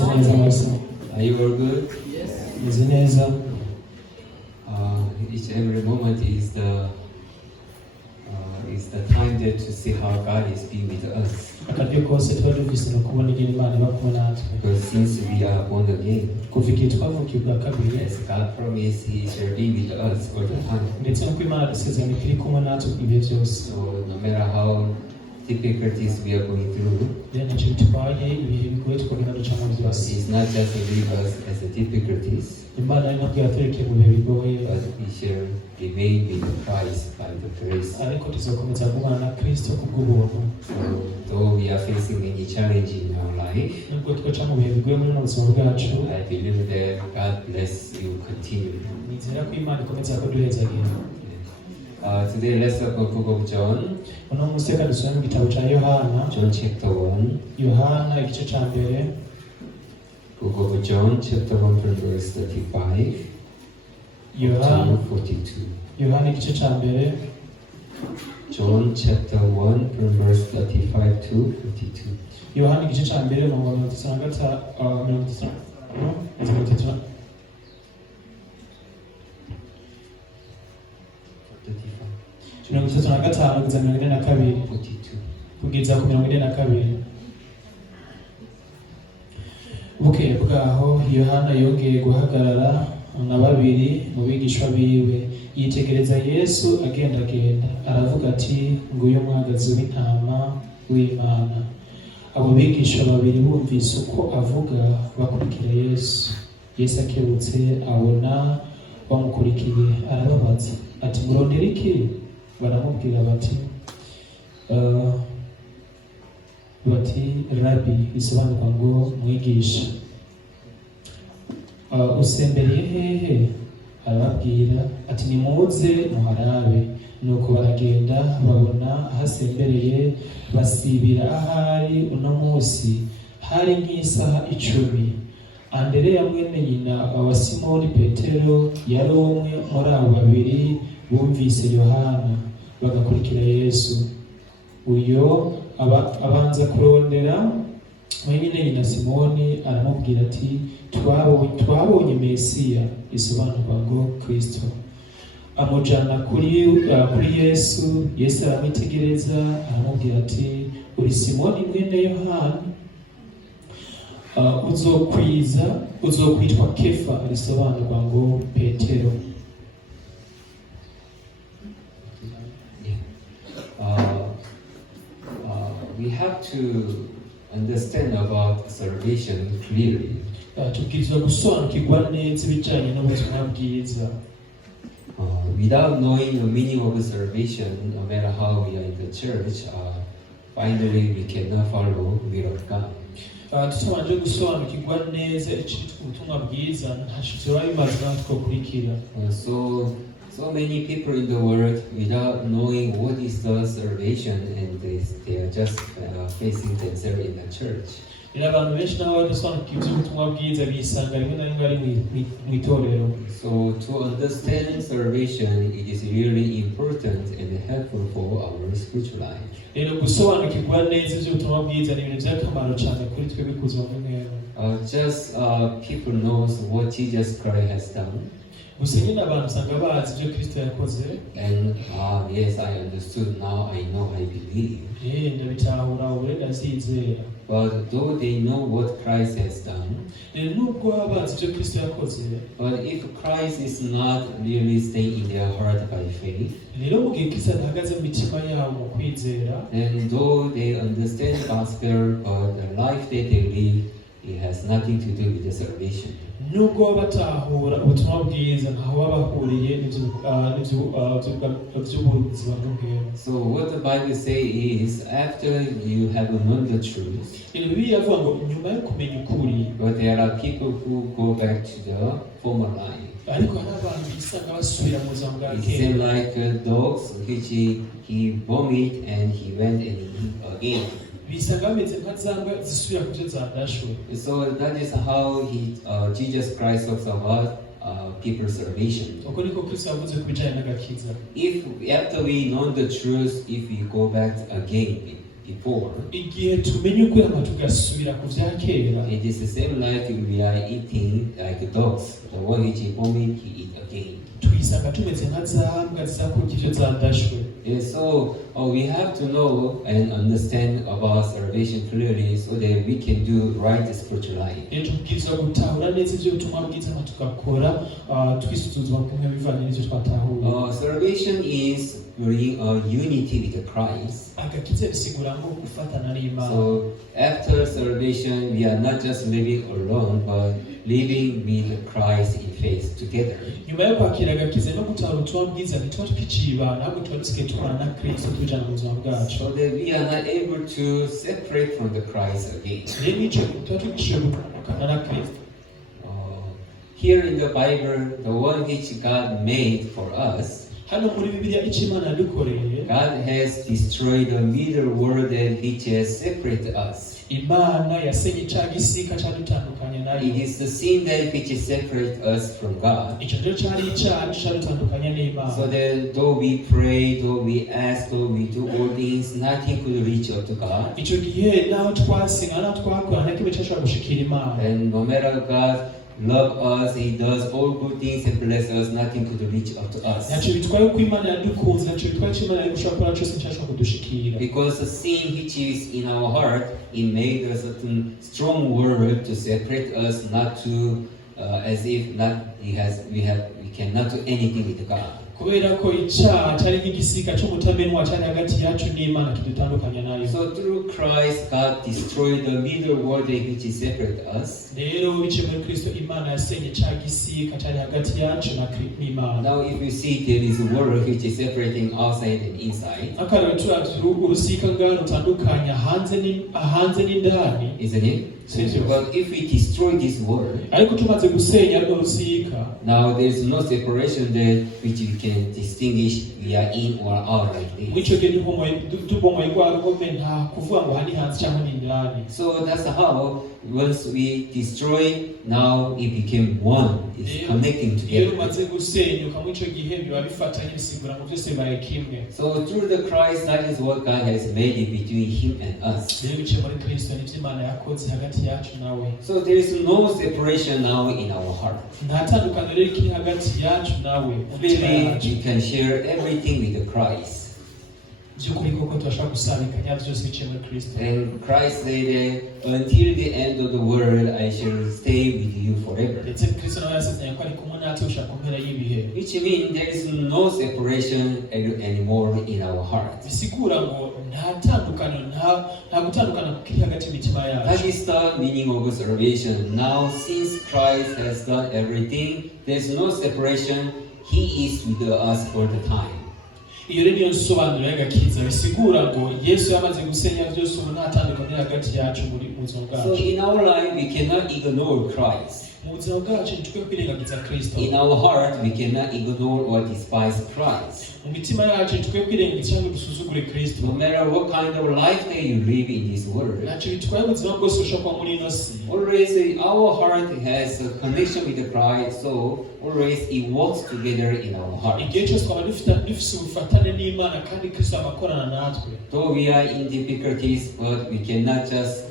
Are you all good? Yes. Each every moment is the time there to see how God is being with us. Because since we are born again, as God promised, He shall be with us all the time. So no matter how difficulties we are going through, it's not just to leave us as the difficulties, but we shall remain with Christ by the grace. So though we are facing many challenges in our life, I believe that God bless you continually. Today let's talk about book of John. John chapter 1. Book of John chapter 1 from verse 35 to 42. John chapter 1 from verse 35 to 42. Bukeye bwaho Yohana yongeye guhagarara na babiri mu bigishwa biwe, yitegereza Yesu agendagenda, aravuga ati, nguyu mwagazi w'intama w'Imana. Abo bigishwa babiri bumvise uko avuga, bakurikira Yesu. Yesu akebutse abona bamukurikiye, arababaza ati, murondera iki? Baramubwira bati Rabi, bisobanurwa ngo mwigisha, usembereye hehe? Arababwira ati, nimuze muharabe. Nuko baragenda, babona ahasembereye, basibira ahari. Uno munsi hari nk'isaha 10. Andereya mwene nyina wa Simoni Petero yari umwe muri abo babiri bumvise Yohana, bagakurikira Yesu. Uyo abanza kurondera mwene nyina Simoni, aramubwira ati, twabonye Mesiya, isobanurwa ngo Kristo. Amujana kuri Yesu. Yesu aramwitegereza, aramubwira ati, uri Simoni mwene Yohana, uzokwitwa Kefa, risobanurwa ngo Petero. We have to understand about salvation clearly. Without knowing the meaning of salvation, no matter how we are in the church, finally we cannot follow the will of God. So many people in the world, without knowing what is the salvation, and they are just facing themselves in the church. So to understand salvation, it is really important and helpful for our spiritual life. Just people knows what Jesus Christ has done. And yes, I understood, now I know, I believe. But though they know what Christ has done, but if Christ is not really staying in their heart by faith, then though they understand the gospel, but the life that they live, it has nothing to do with the salvation. So what the Bible says is, after you have known the truth, but there are people who go back to the former life. It seems like dogs, which he vomit and he went and he again. So that is how Jesus Christ talks about people's salvation. If after we know the truth, if we go back again, before. igihe tumenye ukuri hama tugasubira ku vya kera, It is the same like we are eating like dogs. The one which he vomit, he eat again. twisanga tumeze nka za mbwa zizakurya ivyo zadashwe. Yeah, so we have to know and understand about salvation clearly so that we can do right spiritual life. Rero tubwirizwa gutahura neza ivyo ubutumwa bwiza hama tugakora twisuzuma kumwe bivanye n'ivyo twatahuye. Salvation is bringing unity with Christ. Agakiza bisigura ngo gufatana n'Imana. So after salvation, we are not just living alone, but living with Christ in faith together. Nyuma yo kwakira agakiza no gutahura ubutumwa bwiza ntituba tukicibana ahubwo tuba dusigaye tubana na Kristo tujana mu buzima bwacu. So that we are not able to separate from the Christ again. Rero nico tuba tugishoboye gutandukana na Kristo. Here in the Bible, the one which God made for us, hano muri Bibiliya icyo Imana yadukoreye, God has destroyed the middle world that which has separated us. Imana yasenye cya gisika cyadutandukanya nayo. It is the sin that which separates us from God. Icyo rero cyari icyaha cyadutandukanya n'Imana. So that though we pray, though we ask, though we do all things, nothing could reach up to God. Icyo gihe naho twasenga naho twakora nta kimwe cyashobora gushikira Imana. And no matter God love us, He does all good things and bless us, nothing could reach up to us. Ntacyo bitwaye ko Imana yadukunze, ntacyo bitwaye ko Imana yagushaka gukora cyose cyashobora kudushikira. Because the sin which is in our heart, it made a certain strong word to separate us, not to as if not we cannot do anything with God. Kubera ko icyaha cyari nk'igisika cy'umutamenwa cyari hagati yacu n'Imana kidutandukanya nayo. So through Christ, God destroyed the middle wall which is separate us. Rero biciye muri Kristo Imana yasenye cya gisika cyari hagati yacu n'Imana. Now if you see there is a wall which is separating outside and inside. Akarero turazi urusika ngaho rutandukanya hanze n'indani. Isn't it? But if we destroy this wall, ariko tumaze gusenya rwo rusika, now there is no separation there which we can distinguish we are in or out like this. Wicho gihe tubomoye kwa ruhome nta kuvuga ngo hani hanze cyangwa ni indani. So that's how once we destroy, now it became one. It's connecting together. Umaze gusenyuka mu ico gihe biba bifatanye bisigura ngo byose bibaye kimwe. So through the Christ, that is what God has made it between Him and us. Rero biciye muri Kristo nivyo Imana yakoze hagati yacu nawe. So there is no separation now in our heart. Nta tandukaniro riri kiri hagati yacu nawe. Really, we can share everything with the Christ. Vy'ukuri koko turashaka gusabikanya byose biciye muri Kristo. And Christ said, until the end of the world, I shall stay with you forever. Ndetse Kristo nawe yasezeranye ko ari kumwe natwe gushika ku mpera y'ibihe. Which means there is no separation anymore in our heart. Bisigura ngo nta gutandukana kiri hagati y'imitima yacu. That is the meaning of salvation. Now, since Christ has done everything, there is no separation. He is with us all the time. Iyo rero niyo nsobanuro y'agakiza bisigura ngo Yesu yamaze gusenya byose ubu nta tandukaniro hagati yacu muri buzima bwacu. So in our life we cannot ignore Christ. Mu buzima bwacu ntitwe kwirengagiza Kristo. In our heart we cannot ignore or despise Christ. Mu mitima yacu ntitwe kwirengagiza cyangwa dusuzugure Kristo. No matter what kind of life that you live in this world. Ntacyo bitwaye ubuzima bwose ushobora muri ino si. Always our heart has a connection with the Christ, so always it works together in our heart. Igihe cyose twaba dufite ubufatane n'Imana kandi Kristo abakorana natwe. Though we are in difficulties, but we cannot just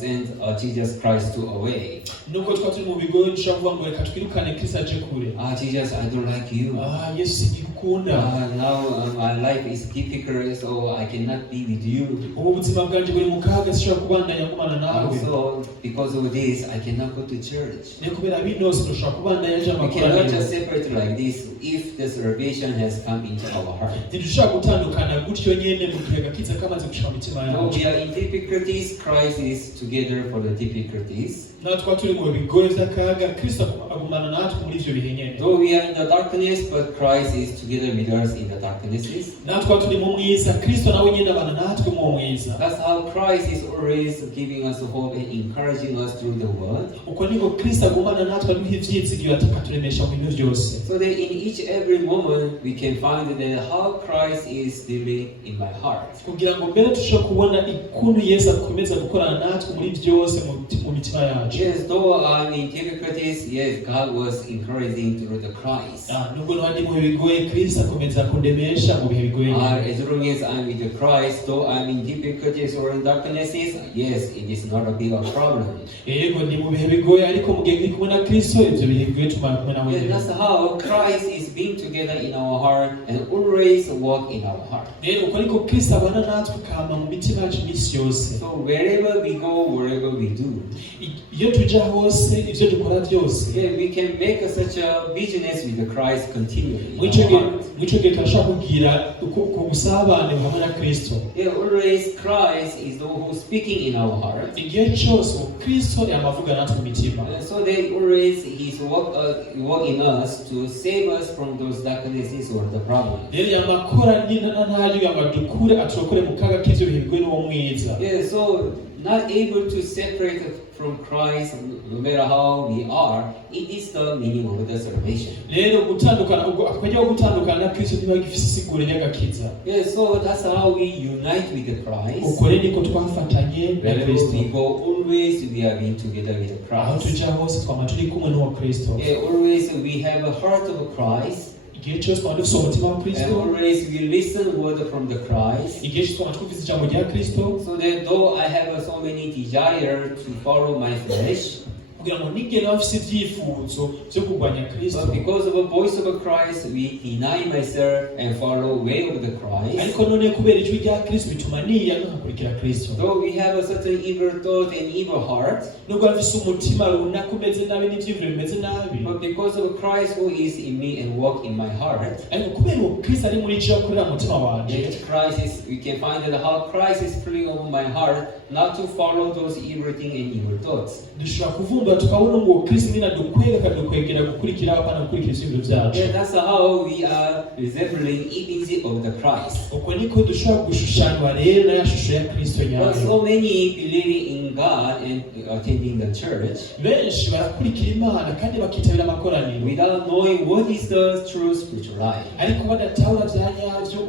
send Jesus Christ away. Nubwo twaba turi mu bigoye dushobora kuvuga ngo reka twirukane Kristo aje kure. Jesus, I don't like you. Yesu sigukunda. Now my life is difficult, so I cannot be with you. Ubu buzima bwanjye buri mu kaga sishobora kubandanya kumana nawe. Also, because of this, I cannot go to church. Ne kubera bino dushobora kubandanya nje We cannot just separate like this if the salvation has come into our heart. Ntidushobora gutandukana gutyo nyene mu gihe agakiza kamaze gushika mu mitima yacu. So we are in difficulties, Christ is together for the difficulties. Natwe turi mu bigoye by'akaga Kristo agumana natwe muri ivyo bihe nyene. Though we are in the darkness, but Christ is together with us in the darknesses. Natwe turi mu mwiza Kristo nawe nyene abana natwe mu mwiza. That's how Christ is always giving us hope and encouraging us through the word. Uko niko Kristo agumana natwe aduha ivyizigiro atakaturemesha mu bintu byose. So that in each every moment we can find that how Christ is living in my heart. Kugira ngo mbere tushobore kubona ikuntu Yesu akomeza gukorana natwe muri byose mu mitima yacu. Yes, though I'm in difficulties, yes, God was encouraging through the Christ. Nubwo nandi mu bigoye Kristo akomeza kundemesha mu bihe bigoye. As long as I'm with the Christ, though I'm in difficulties or in darknesses, yes, it is not a big problem. Yego ni mu bihe bigoye ariko mu gihe kumwe na Kristo ibyo bihe bigoye tumara kumwe nawe. Yes, that's how Christ is being together in our heart and always work in our heart. Rero uko niko Kristo abana natwe kama mu mitima yacu misi yose. So wherever we go, wherever we do, iyo tujya hose ibyo dukora byose, we can make such a business with the Christ continually. Mwico gihe turashaka kugira ubusabane hamwe na Kristo. Always Christ is the one who is speaking in our heart. Igihe cyose Kristo yamavuga natwe mu mitima. So they always His work in us to save us from those darknesses or the problems. Rero yamakora ntayo yamadukure aturokore mu kaga k'ivyo bihe bigoye n'uwo mwiza. So not able to separate from Christ, no matter how we are, it is the meaning of the salvation. Rero gutandukana na Kristo niba gifise isiguro y'agakiza. So that's how we unite with the Christ. Uko rero niko twafatanye na Kristo. We go always we are being together with the Christ. Aho tujya hose twama turi kumwe n'uwo Kristo. Always we have a heart of Christ. Igihe cyose twama dufise umutima wa Kristo. And always we listen word from the Christ. Igihe cyose twama twumvise ijambo rya Kristo. So that though I have so many desire to follow my flesh, kugira ngo nigere bafise ibyifuzo byo kurwanya Kristo. But because of the voice of Christ, we deny myself and follow way of the Christ. Ariko none kubera ijwi rya Kristo bituma niyanga nkakurikira Kristo. Though we have a certain evil thought and evil heart, nubwo bafise umutima runaka umeze nabi n'ivyiyumviro bimeze nabi, but because of Christ who is in me and work in my heart, ariko kubera uwo Kristo ari muri je akorera mu mutima wanje, we can find that how Christ is filling over my heart not to follow those evil things and evil thoughts. dushobora kuvumba tukabona ngo Kristo nyine adukwegera gukurikira apana gukurikira ivyiyumviro vyacu. That's how we are resembling image of the Christ. Uko niko dushobora gushushanywa rero na yashusho ya Kristo nyayo. But so many believing in God and attending the church, benshi barakurikira Imana kandi bakitabira amakoraniro without knowing what is the true spiritual life. Ariko badatahura vyanyavyo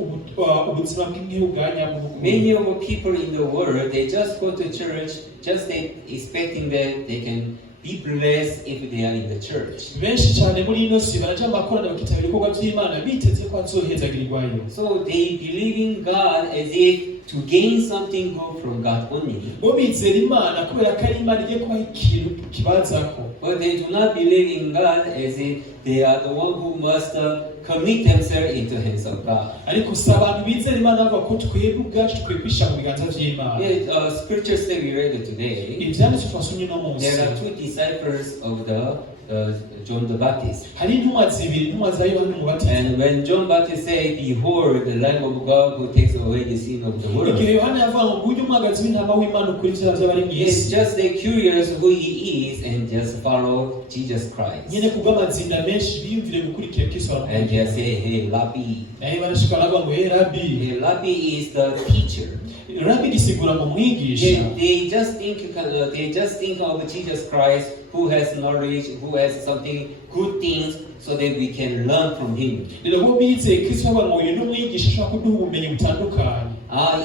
ubuzima bw'igihugu bwanyabwo. Many of the people in the world, they just go to church just expecting that they can be blessed if they are in the church. Benshi cyane muri ino si baraja amakoraniro bakitabira ibikorwa by'Imana biteze ko azohezagirirwayo. So they believe in God as if to gain something good from God only. Bo bizera Imana kubera ko ari Imana igiye kubaha ikintu kibazako. But they do not believe in God as if they are the one who must commit themselves into the hands of God. Ariko sabantu bizera Imana bavuga ko twebwe ubwacu twekwisha mu biganza by'Imana. Scriptures that we read today, ivyanditswe twasomye no munsi, there are two disciples of the John the Baptist. Hari intumwa zibiri, intumwa za Yohana umubatiza. And when John Baptist said, "Behold, the Lamb of God who takes away the sin of the world," igihe Yohana yavuga ngo nguyu umwagazi w'intama w'Imana ukuri ivyaha by'abari mu isi. It's just they curious who he is and just follow Jesus Christ. Nyene kubw'amazinda menshi biyumvire gukurikira Kristo. And they say, "Hey, Rabbi." Barashika baravuga ngo hey Rabbi. Hey, Rabbi is the teacher. Rabbi gisigura ngo mwigisha. They just think of Jesus Christ, who has knowledge, who has something good things, so that we can learn from him. Rero bo bize Kristo bavuga ngo uyu n'umwigisha ashobora kuduha ubumenyi butandukanye.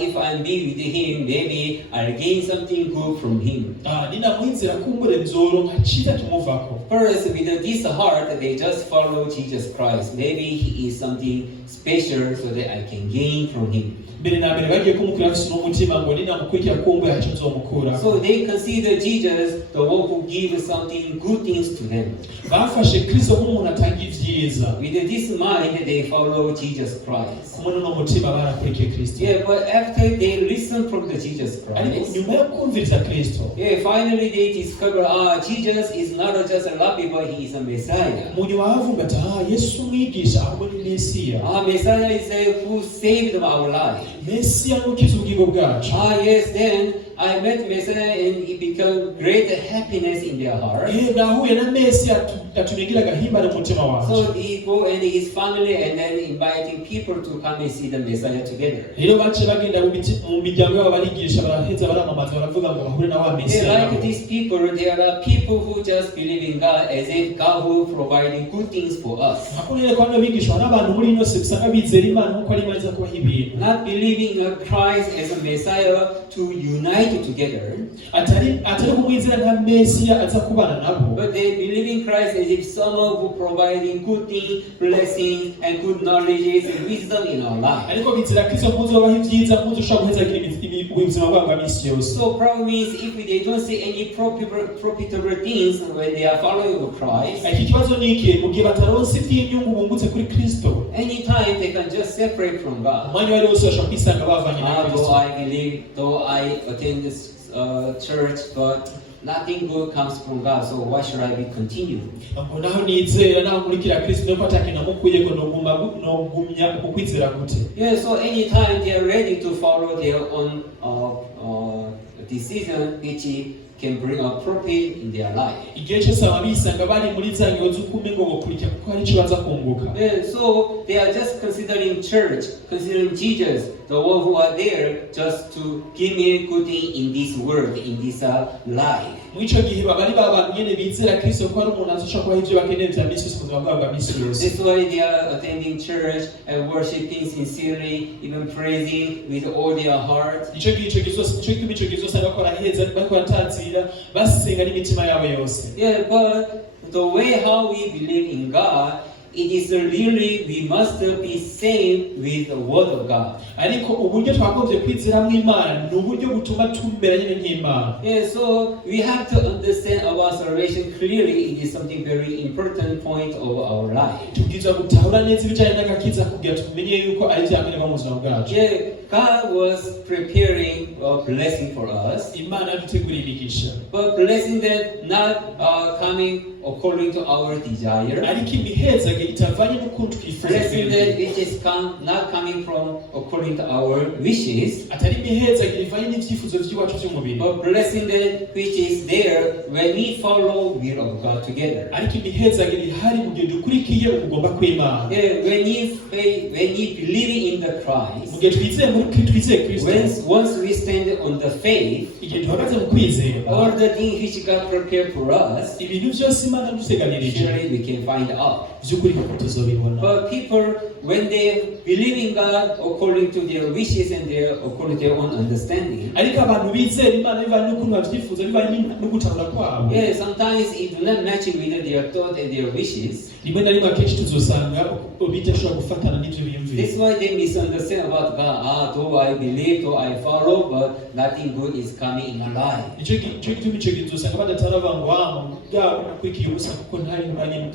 If I be with him, maybe I'll gain something good from him. Ninamwizera kumbure nzoronka cyiza tumuvako. First, with this heart, they just follow Jesus Christ. Maybe he is something special, so that I can gain from him. Mbere na mbere bagiye kumukura afise n'umutima ngo ninamukurikira kumbe haco nzomukura. So they consider Jesus the one who gives something good things to them. Bafashe Kristo nk'umuntu atanga ivyiza. With this mind, they follow Jesus Christ. Kumwe no mutima barakurikiye Kristo. But after they listen from the Jesus Christ, nyuma yo kumviriza Kristo, finally they discover, Jesus is not just a rabbi, but he is a Messiah. Mu nyuma bavuga ati Yesu umwigisha ahubwo ni Mesiya. Messiah is who saved our life. Mesiya n'ukiza ubugingo bwacu. Yes, then I met Messiah and it became great happiness in their heart. Nahuye na Mesiya atumegira gahimba mu mutima wacu. So he go and his family and then inviting people to come and see the Messiah together. Rero bace bagenda mu miryango yabo barigisha baraheza baramamaza baravuga ngo bahure na wa Mesiya. Like these people, there are people who just believe in God as if God who providing good things for us. Hakunire kwa bigishwa n'abantu muri ino se usanga bizera Imana nkuko ari maze kubaha ibintu. Not believing in Christ as a Messiah to unite unite together. atari kumwizera nka Mesiya aza kubana nabo. But they believe in Christ as if someone who providing good things, blessings, and good knowledge and wisdom in our life. Ariko bizera Kristo muzobaho ibyiza muzoshobora guhezagira ubuzima bwabo bwa misi yose. So problem is if they don't see any profitable things when they are following Christ. Iki kibazo ni iki mu gihe bataronse iby'inyungu bungutse kuri Kristo. Anytime they can just separate from God. Umwanya wari wose bashobora kwisanga bavanye na Kristo. Though I believe, though I attend this church, but nothing good comes from God, so why should I be continuing? Naho nizera naho nkurikira Kristo nuko atakina mukuye ko nogumya kukwizera gute. Yeah, so anytime they are ready to follow their own decision which can bring a profit in their life. Igihe cyose abisanga bari muri za ngiyo z'ukumi ngo gukurikira kuko hari icyo baza kunguka. Yeah, so they are just considering church, considering Jesus, the one who are there just to give me good thing in this world, in this life. Mwico gihe babari babantu nyene bizera Kristo ko ari umuntu azosha kuba ivyo bakeneye bya misi yose ubuzima bwabo bwa misi yose. That's why they are attending church and worshiping sincerely, even praising with all their heart. Ico gihe cyose bakora heza bakora tanzira basenga n'imitima yabo yose. Yeah, but the way how we believe in God, it is really we must be saved with the word of God. Ariko uburyo twagombye kwizera mu Imana ni uburyo butuma tumbera nyine nk'Imana. Yeah, so we have to understand our salvation clearly. It is something very important point of our life. Tubwiza gutahura neza ibijyanye n'agakiza kugira tumenye yuko ari cyangwa mu buzima bwacu. Yeah, God was preparing a blessing for us. Imana yaduteguriye imigisha. But blessing that not coming according to our desire. Ariko imihezage itavanye n'ukuntu twifuza. Blessing that which is not coming from according to our wishes. Atari imihezage ivanye n'ibyifuzo by'iwacu by'umubiri. But blessing that which is there when we follow will of God together. Ariko imihezage ihari mu gihe dukurikiye ugomba kw'Imana. Yeah, when you believe in the Christ. Mu gihe twizeye Kristo. Once we stand on the faith. Igihe duhagaze mu kwizera. All the things which God prepared for us. Ibintu byose Imana duteganirije. Surely we can find out. By'ukuri ko tuzobibona. But people, when they believe in God according to their wishes and according to their own understanding. Ariko abantu bizera Imana bivanye n'ukuntu babyifuza bivanye n'ugutahura kwabo. Yeah, sometimes it do not match with their thought and their wishes. Rimwe na rimwe akenshi tuzosanga bitashobora gufatana n'ibyo biyumvira. That's why they misunderstand about God. Though I believe, though I follow, but nothing good is coming in my life.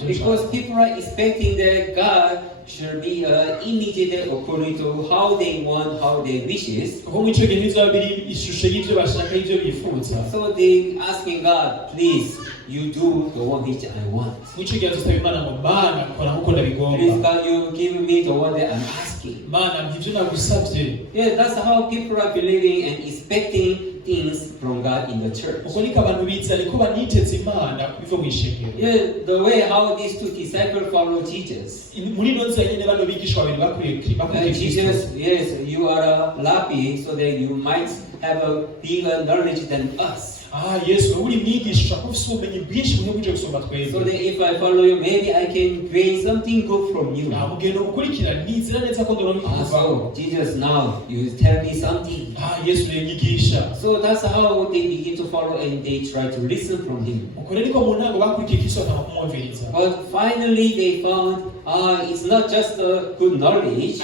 Because people are expecting that God should be immediate according to how they want, how they wishes. So they asking God, please, you do the one which I want. Please God, you give me the one that I'm asking. Yeah, that's how people are believing and expecting things from God in the church. Yeah, the way how these two disciples follow Jesus. Jesus, yes, you are a rabbi, so that you might have a bigger knowledge than us. Yesu uri mwigisha ufite ubumenyi bwinshi mu byo gusoma twebwe. So that if I follow you, maybe I can gain something good from you. Mugendo ukurikira nizera neza ko ndoromye So Jesus, now you tell me something. Yesu yanyigisha. So that's how they begin to follow and they try to listen from him. But finally they found it's not just good knowledge.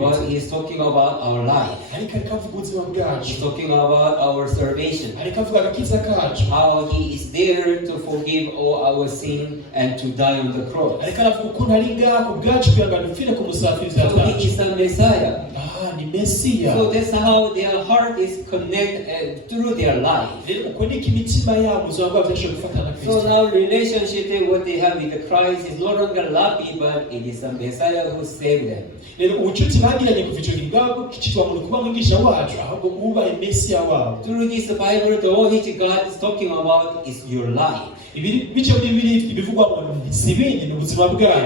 But he's talking about our life. He's talking about our salvation. How he is there to forgive all our sin and to die on the cross. So he is the Messiah. So that's how their heart is connected through their life. So now relationship what they have with Christ is no longer lovey, but it is the Messiah who saved them. Through this Bible, the one which God is talking about is your life. And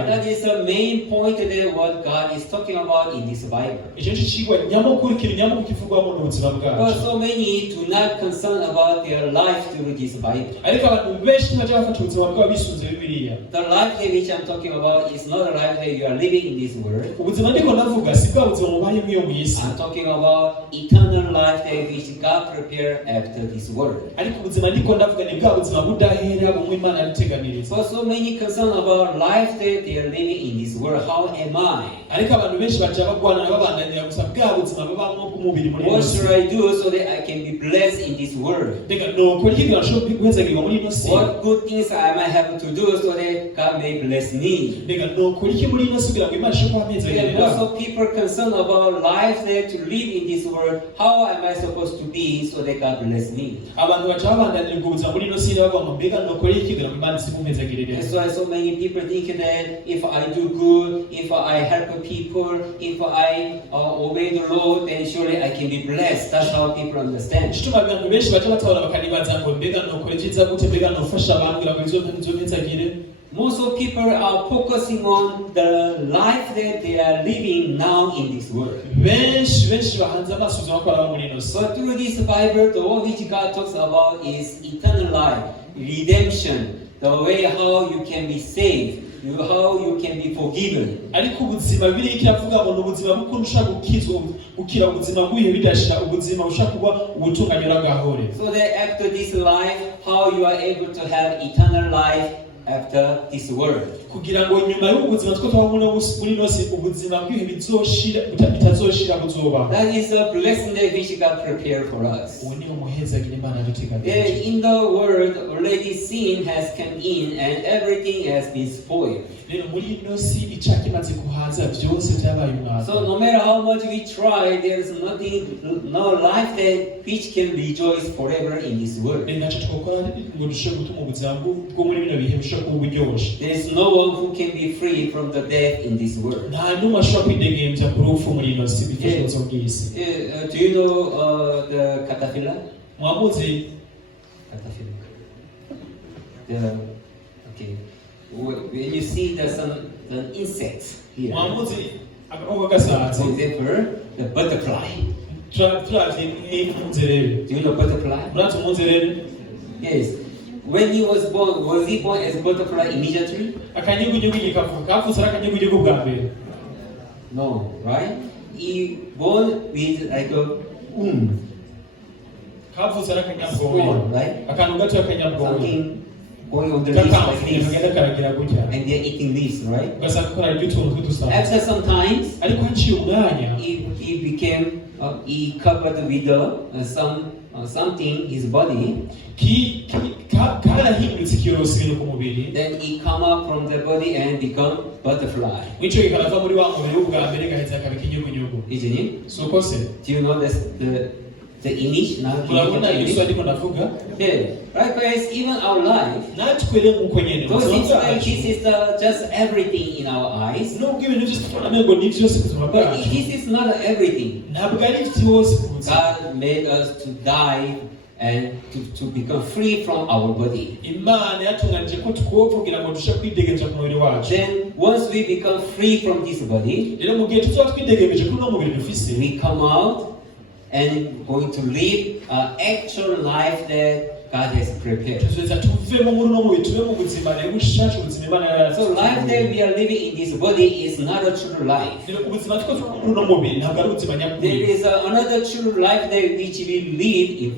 that is the main point that what God is talking about in this Bible. ikigwa nyamukuru kiri nyamukuru kivugwamo n'ubuzima But bwacu. so many do not concern about their life through this Bible. Ariko abantu benshi baje bafata ubuzima bwabo bisunze Bibiliya. The life that which I'm talking about is not a life that you are living in this world. Ubuzima ndiko ndavuga si bwa buzima mubaye mwiyo mu isi. I'm talking about eternal life that which God prepared after this world. Ariko ubuzima ndiko ndavuga ni bwa buzima budahera bumwe Imana yateganiriza. So many concern about life that they are living in this world. How am I? Ariko abantu benshi baje bagwana babandanya gusa bwa buzima babamo bw'umubiri muri What isi. should I do so that I can be blessed in this world? Ndeka no kuri kigwa sho kwezagirwa muri ino si. What good things I might have to do so that God may bless me? Ndeka no kuri ki muri ino si kugira ngo Imana isho kwameza There are yera. lots of people concerned about life there to live in this world. How am I supposed to be so that God bless me? Abantu baje babandanya gubuza muri ino si bagwa ngo mbega no kuri ki kugira ngo Imana isikumezagirire. That's why so many people think that if I do good, if I help people, if I obey the Lord, then surely I can be blessed. That's how people understand. Shituma abantu benshi baje batabara bakanibaza ngo mbega no kuri kiza gute mbega no fasha abantu kugira ngo izo ntizagire. Most of people are focusing on the life that they are living now in this world. benshi bahanze amaso bakora muri ino si. But through this Bible, the word which God talks about is eternal life, redemption, the way how you can be saved, how you can be forgiven. Ariko ubuzima biri kiravuga ngo ubuzima bw'ukuntu ushaka gukizwa gukira ubuzima bw'iyo bidashira ubuzima ushaka kuba ubutunganyura gahore. So that after this life, how you are able to have eternal life after this world. Kugira ngo nyuma y'ubuzima two twabona muri ino si ubuzima bw'iyo bizoshira bitazoshira buzoba. That is a blessing that which God prepared for us. Uwo ni umuhezagire Imana yaduteganyirije. In the world, already sin has come in and everything has been spoiled. Rero muri ino si icyaha kimaze kuhaza byose byabaye umwaka. So no matter how much we try, there is nothing, no life that which can rejoice forever in this world. Nacyo twakora ngo dushobore gutuma ubuzima bwo muri bino bihe bushobora kuba uburyoshye. There is no one who can be free from the death in this world. Nta n'umwe ashobora kwidegembya ku rupfu muri ino si bifasha bw'isi. Do you know the caterpillar? Mwamuzi Caterpillar. Okay. When you see the insects here, mwamuzi agakoko for gasaza. example, the butterfly. Turavye n'inzerere. Do you know butterfly? Murazi umunzerere? Yes. When he was he born as a butterfly immediately? Akanyugunyugu gikavuka kavutse ari akanyugunyugu bwa mbere. No, right? He born with like a Kavutse ari akanyabwoya. small, right? Akantu gato akanyabwoya. Something going on the leaves like this, kagenda karagira gutya. and they're eating leaves, right? Ugasanga ko hari utuntu tw'udusaza. After some time, Ariko haciye umwanya he became he covered with something his body. karahindutse ikiyorosi ibintu ku mubiri. Then he come up from the body and become butterfly. Ico kikarava muri wa mubiri w'ubwa mbere gaheza akaba ikinyugunyugu. Isn't it? Soko se? Do you know the image now? Urabona Yesu ariko ndavuga? Yeah. Likewise, even our life. Natwe rero uko nyene. Those things like this is just everything in our eyes. Nubwo ibintu byose tubona ngo ni byose kuzima But bwacu. this is not everything. Ntabwo ari byose kuzima. God made us to die and to become free from our body. Imana yatunganije ko twopfugira ngo dushe kwidegenza ku mubiri wacu. Then once we become free from this body, Rero mu gihe tuzoba twidegemeje kuri uno mubiri dufise, we come out and going to live an actual life that God has prepared. tuzoza tuvemo muri uno mubiri tube mu buzima rero bushasha ubuzima Imana yaratse. So life that we are living in this body is not a true life. Rero ubuzima two muri uno mubiri ntabwo ari ubuzima There nyakuri. is another true life that which we live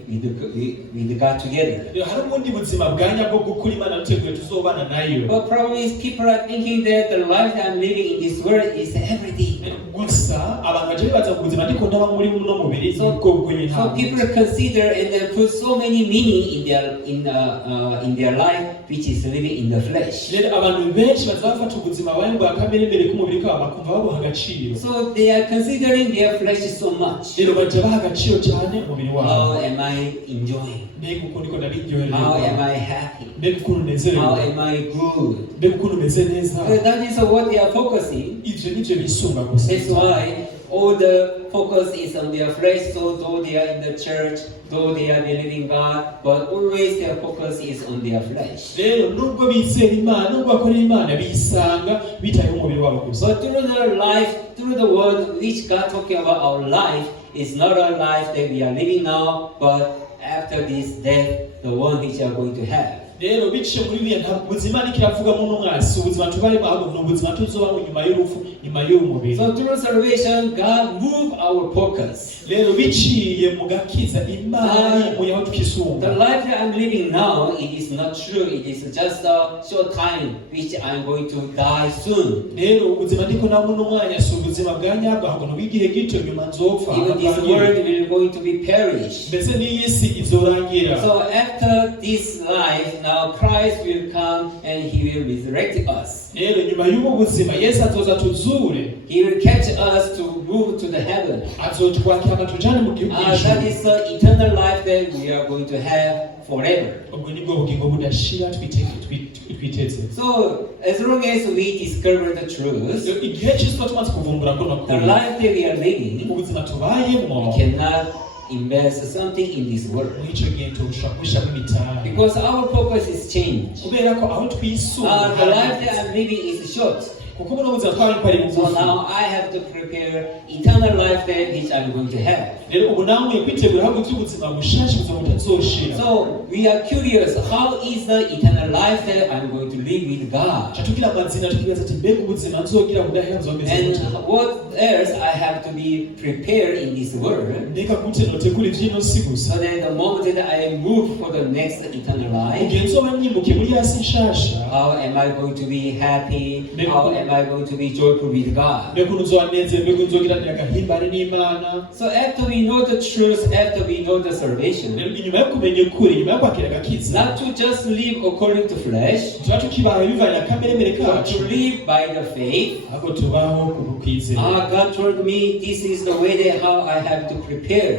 with God together. Rero hari ubundi buzima bwa nyabwo gukuri Imana yateguye tuzobana nayo. But probably people are thinking that the life that I'm living in this world is everything. Gusa abantu baje bibaza ku buzima ariko ndaba muri uno mubiri ubwo bwenye So ntabwo. people consider and then put so many meaning in their life which is living in the flesh. Rero abantu benshi bazafata ubuzima bwawe bwa kamere imbere ku mubiri kabo bakumva babuha agaciro. So they are considering their flesh so much. Rero baje baha agaciro cyane umubiri wabo. How am I enjoying? Mbega ukuntu niko nabiryohereye. How am I happy? Mbega ukuntu nezerewe. How am I good? Mbega ukuntu meze neza. So that is what they are focusing. Ivyo nivyo bisumba gusa. That's why all the focus is on their flesh, so though they are in the church, though they are believing God, but always their focus is on their flesh. rero nubwo bizera Imana nubwo bakorera Imana bisanga bitaye umubiri wabo gusa. But through the life, through the word which God talking about our life, is not a life that we are living now, but after this death, the one which we are going to have. rero biciye muri biye ntabwo ubuzima nikiravuga mu n'umwasi ubuzima tubarimo ahubwo ubuzima tuzoba nyuma y'urupfu nyuma y'umubiri. So through salvation, God moved our focus. rero biciye mu gakiza Imana mu yaho tukisunga. The life that I'm living now, it is not true. It is just a short time which I'm going to die soon. rero ubuzima ndiko nabwo n'umwanya si ubuzima bwa nyabwo ahubwo n'ubw'igihe gito nyuma nzopfa. Even this world will going to be perished. mbese n'iyi si izorangira. So after this life, now Christ will come and He will resurrect us. rero nyuma y'ubu buzima Yesu azoza tuzure. He will catch us to move to the heaven. azotwakira tujane mu gihugu That is the eternal life that we are going to have forever. ubwo nibwo bugingo budashira twiteze. So as long as we discover the truth, igihe cyose tumaze kuvumbura ko the nakuri life that we are living, ubuzima tubayemo we cannot invest something in this world. muri icyo gihe tushobora kubishamo imitari Because our focus is changed. kubera ko aho twisunga The life that I'm living is short. kuko buno buzima twabipari So bugufi. now I have to prepare eternal life that which I'm going to have. rero ubu namwe kwitegura ahubwo iby'ubuzima bushasha ubuzima butazoshira. So we are curious, how is the eternal life that I'm going to live with God? tugira amazina tukibaza ati mbega ubuzima nzogira budahenze bameze And gute. what else I have to be prepared in this world, ndeka gute notegura iby'ino si gusa so that the moment that I move for the next eternal life, igihe nzoba nyimuke muri ya si nshasha how am I going to be happy? How am I going to be joyful with God? mbega nzobaneze mbega nzogiranira agahimbare n'Imana. So after we know the truth, after we know the salvation, rero inyuma yo kumenya ukuri inyuma yo kwakira agakiza not to just live according to flesh, tuba tukibaye bivanye akameremere but kacu to live by the faith. ahubwo tubaho kukwizera. God told me this is the way that how I have to prepare.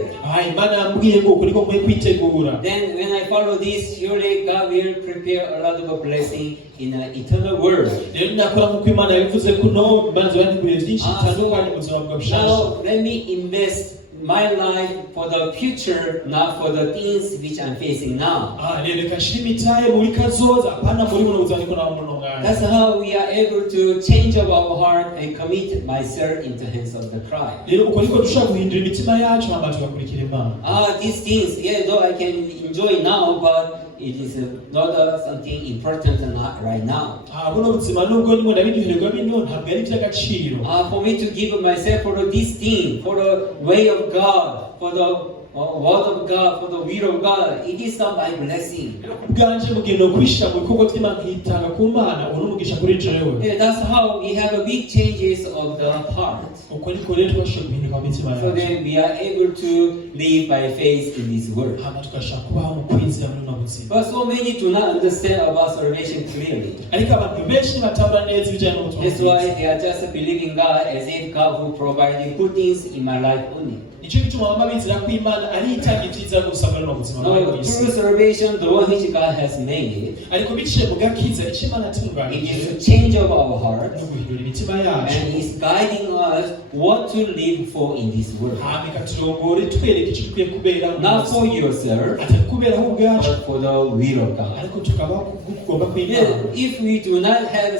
Imana yambwiye ngo uku niko nkwiye kwitegura. Then when I follow this, surely God will prepare a lot of a blessing in an eternal world. rero nakora nk'uko Imana yabivuze kuno Imana zobaniguriye byinshi bitandukanye mu buzima bwa bushasha. Now let me invest my life for the future, not for the things which I'm facing now. rero reka nshire imitahe muri kazoza apana muri buno buzima niko nawo muno mwanya. That's how we are able to change our heart and commit myself into the hands of the Christ. rero uko niko dushobora guhindura imitima yacu hama tugakurikira Imana. These things, yeah, though I can enjoy now, but it is not something important right now. buno buzima nubwo ndimo ndabiryoherwa bino ntabwo ari iby'agaciro. For me to give myself for this thing, for the way of God, for the word of God, for the will of God, it is not my blessing. ubwanje mugendo kwishira mu bikorwa by'Imana nkitanga ku Mana uno mugisha kuri jewe. Yeah, that's how we have a big changes of the heart. uko niko rero twashobora guhinduka mu mitima So yacu then we are able to live by faith in this world. hama tugashaka kubaho mu kwizera muri uno buzima. But so many do not understand about salvation clearly. ariko abantu benshi batabura neza ibijyanye n'ubutumwa That's why they are just believing God as if God who provided good things in my life only. nicyo gituma baba bizera ko Imana ari itanga ibyiza gusa muri uno buzima bwa No, bw'isi. through salvation, the one which God has made, ariko biciye mu gakiza icyo Imana it yatunganije is a change of our heart, no guhindura imitima yacu and He's guiding us what to live for in this world. hama ikaturongora itwereka icyo dukwiye kubera Not for yourself, atari kuberaho ubwacu but for the will of God. ariko tukaba kugomba kw'Imana. Yeah, if we do not have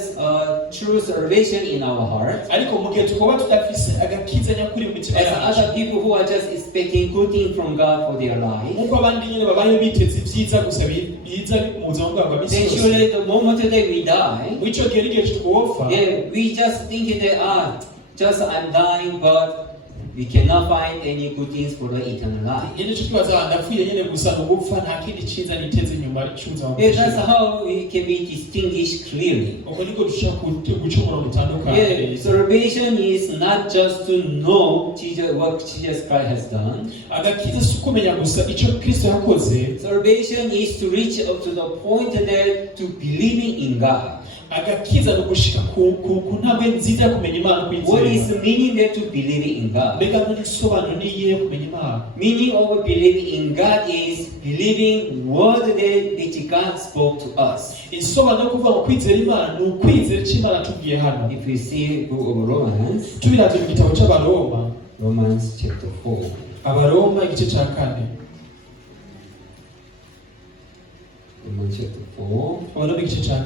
true salvation in our heart, ariko mu gihe tukaba tudafise agakiza nyakuri mu mitima as yacu other people who are just expecting good things from God for their life, nk'uko abandi nyine babaye biteze ibyiza gusa biza mu buzima bwabo bwa misi then yose surely the moment that we die, muri icyo gihe n'igihe twopfa yeah, we just think that just I'm dying, but we cannot find any good things for the eternal life. nyine icyo twibaza ndapfuye nyine gusa ni ugupfa nta kindi cyiza niteze inyuma cy'ubuzima Yeah, that's bwacu. how we can be distinguished clearly. uko niko dushobora gucumura bitandukanye. Yeah, salvation is not just to know what Jesus Christ has done. agakiza si ukumenya gusa icyo Kristo yakoze. Salvation is to reach up to the point that to believing in God. agakiza ni ugushika ku ntambwe nziza yo kumenya Imana What is kwizera. the meaning there to believe in God? mbega n'isobanuro niyihe kumenya Imana? Meaning of believing in God is believing what which God spoke to us. Isobanuro yo kuvuga ngo kwizera Imana ni ukwizera icyo Imana yatubwiye hano. If we see book of Romans, Tubiravye mu gitabo c'Abaroma, Romans chapter 4. Abaroma igice ca 4. Romans chapter 4. Abaroma igice ca 4.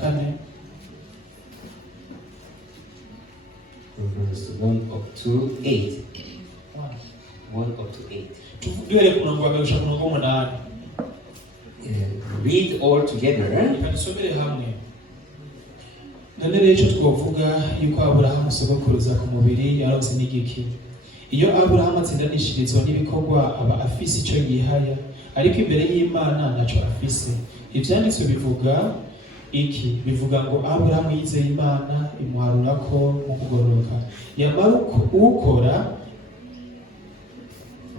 Verse 1 up to 8. 1 up to 8. Duhere ku murongo wa mbere gushika ku murongo w'umunani. Read all together. Kanisomere hamwe. None rero icyo twovuga yuko Aburahamu sogokuruza ku mubiri yaronse n'igiki. Iyo Aburahamu atsindanishirizwa n'ibikorwa aba afise icyo yihaya, ariko imbere y'Imana ntaco afise. Ivyanditswe bivuga iki? Bivuga ngo Aburahamu yizeye Imana imuharurako mu kugororoka.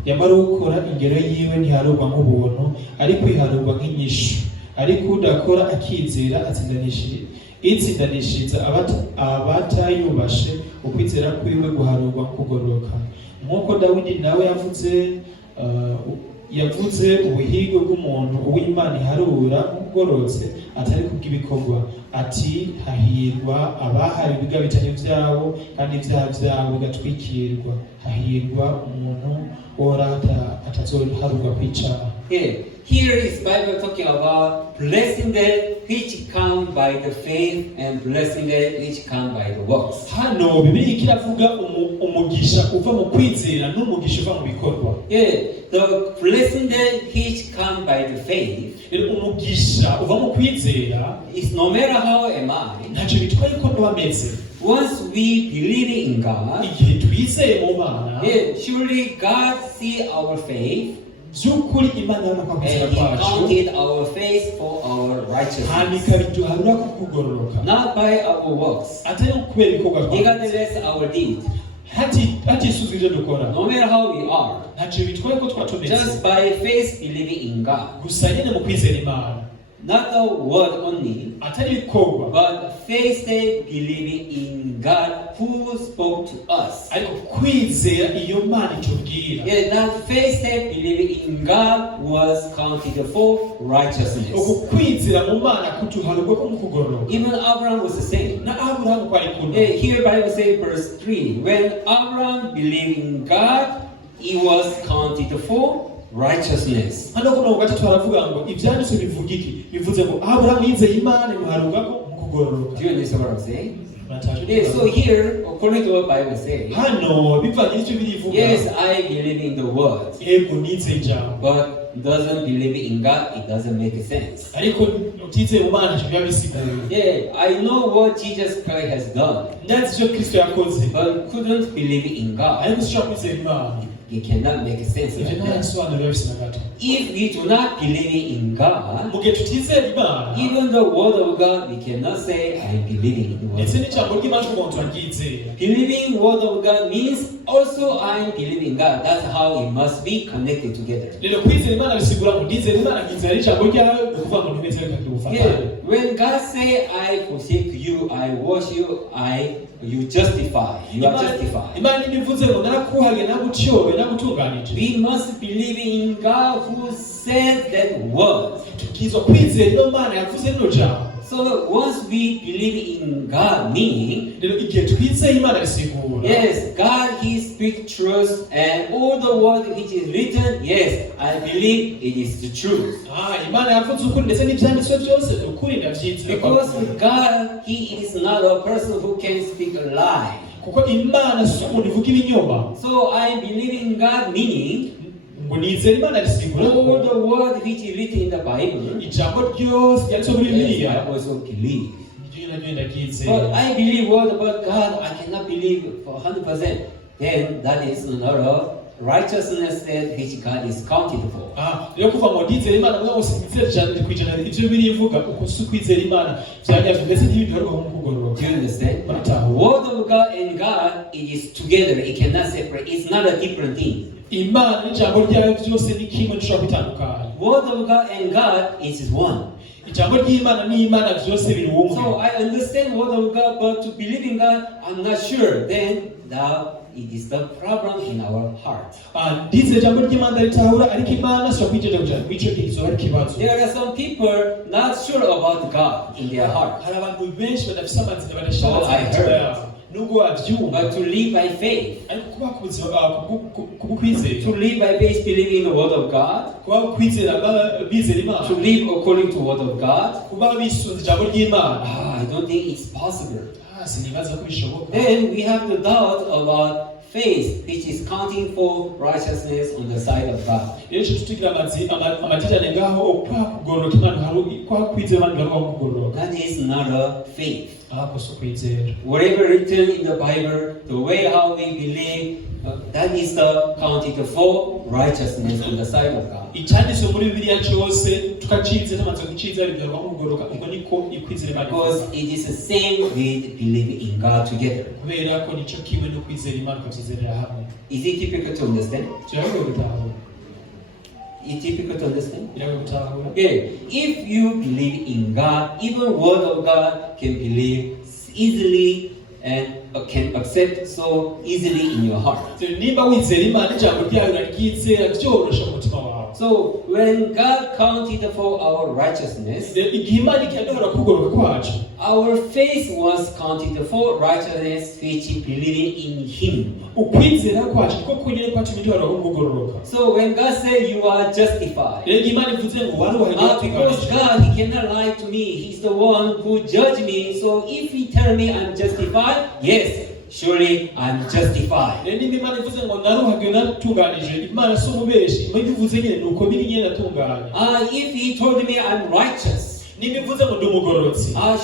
Yamara ukora ingero yiwe ntiharurwa nk'ubuntu, ariko iharurwa nk'inyishu. Ariko udakora akizera itsindanishiriza abatayubashe, ukwizera kwiwe guharurwa kugororoka. Nk'uko Dawidi nawe yavuze ubuhigwe bw'umuntu uw'Imana iharura nk'ugororotse atari kubw'ibikorwa, ati hahirwa abahari ibigabitanyo vyabo kandi ibyaha vyabo bigatwikirwa. Hahirwa umuntu ora atazoharurwa kw'icaha. Here is Bible talking about blessing that which come by the faith and blessing that which come by the works. Hano Bibiliya kiravuga umugisha uva mu kwizera n'umugisha uva mu bikorwa. The blessing that which come by the faith, umugisha uva mu kwizera, is no matter how am I, ntacyo bitwaye ko bameze. Once we believe in God, igihe twizeye mu Mana, surely God see our faith. Vy'ukuri Imana y'amaka kwizera kwacu. And He counted our faith for our righteousness. Hanika biduharura ko kugororoka. Not by our works. Atari kubera ibikorwa twakoze. Regardless our deed. Hatisuzwe ivyo dukora. No matter how we are. Ntacyo bitwaye ko twatometse. Just by faith believing in God. Gusa nyine mu kwizera Imana. Not the word only, atari ibikorwa, but faith believing in God who spoke to us. Ariko kwizera iyo Mana itubwira. That faith believing in God was counted for righteousness. Uko kwizera mu Mana kutuharurwa ko mu kugororoka. Even Abraham was the same. Na Abraham kwari kuno. Here Bible say verse 3, when Abraham believed in God, he was counted for righteousness. Hano kuno gatatu haravuga ngo ivyanditswe bivuga iki? Bivuze ngo Abraham yizeye Imana imuharurwa ko mu kugororoka. Do you understand what I'm saying? So here, according to what Bible says, yes, I believe in the word, but doesn't believe in God, it doesn't make sense. Yeah, I know what Jesus Christ has done, but couldn't believe in God. It cannot make sense like that. If we do not believe in God, even the word of God, we cannot say I am believing in the word of God. Believing word of God means also I am believing God. That's how it must be connected together. Yeah. When God say I forsake you, I wash you, you justify. You are justified. We must believe in God who said that word. So once we believe in God, meaning yes, God He speaks truth, and all the word which is written, yes, I believe it is the truth. Because God, He is not a person who can speak a lie. So I believe in God, meaning all the word which is written in the Bible, yes, I also believe. But I believe word about God, I cannot believe for 100%. Then that is not a righteousness that which God is counted for. Do you understand? Word of God and God, it is together. It cannot separate. It's not a different thing. Word of God and God is one. So I understand word of God, but to believe in God, I'm not sure. Then it is the problem in our heart. Ndize jambo ry'Imana ritahura ariko Imana so kwijeje kuja kwico kizo ari kibazo. There are some people not sure about God in their heart. Hari abantu benshi badafise amazina badashaka. Oh, I heard. Nubwo avyumva. But to live by faith. Ariko kuba kubukwizera. To live by faith, believing in the word of God. Kuba kwizera bizera Imana. To live according to the word of God. Kuba bisunze jambo ry'Imana. I don't think it's possible. Sinibaza ko bishoboka. Then we have the doubt about faith, which is counting for righteousness on the side of God. Rero tutugira amatijane ngaho okwa kugororoka Imana hari kwa kwizera Imana ngaho kugororoka. That is not a faith. Whatever written in the Bible, the way how we believe, that is the counted for righteousness on the side of God. Icyanditswe muri Bibiliya cyose tukacize tamaze guciza bigarwa kugororoka ubwo niko ikwizera Imana. Because it is the same with believing in God together. Kubera ko nico kimwe no kwizera Imana kwizera hamwe. Is it difficult to understand? Cyangwa gutahura. It's difficult to understand? Yeah. If you believe in God, even word of God can believe easily and can accept so easily in your heart. So when God counted for our righteousness, our faith was counted for righteousness, which believing in Him. So when God said you are justified, because God, He cannot lie to me. He's the one who judged me. So if He tell me I'm justified, yes, surely I'm justified. If He told me I'm righteous,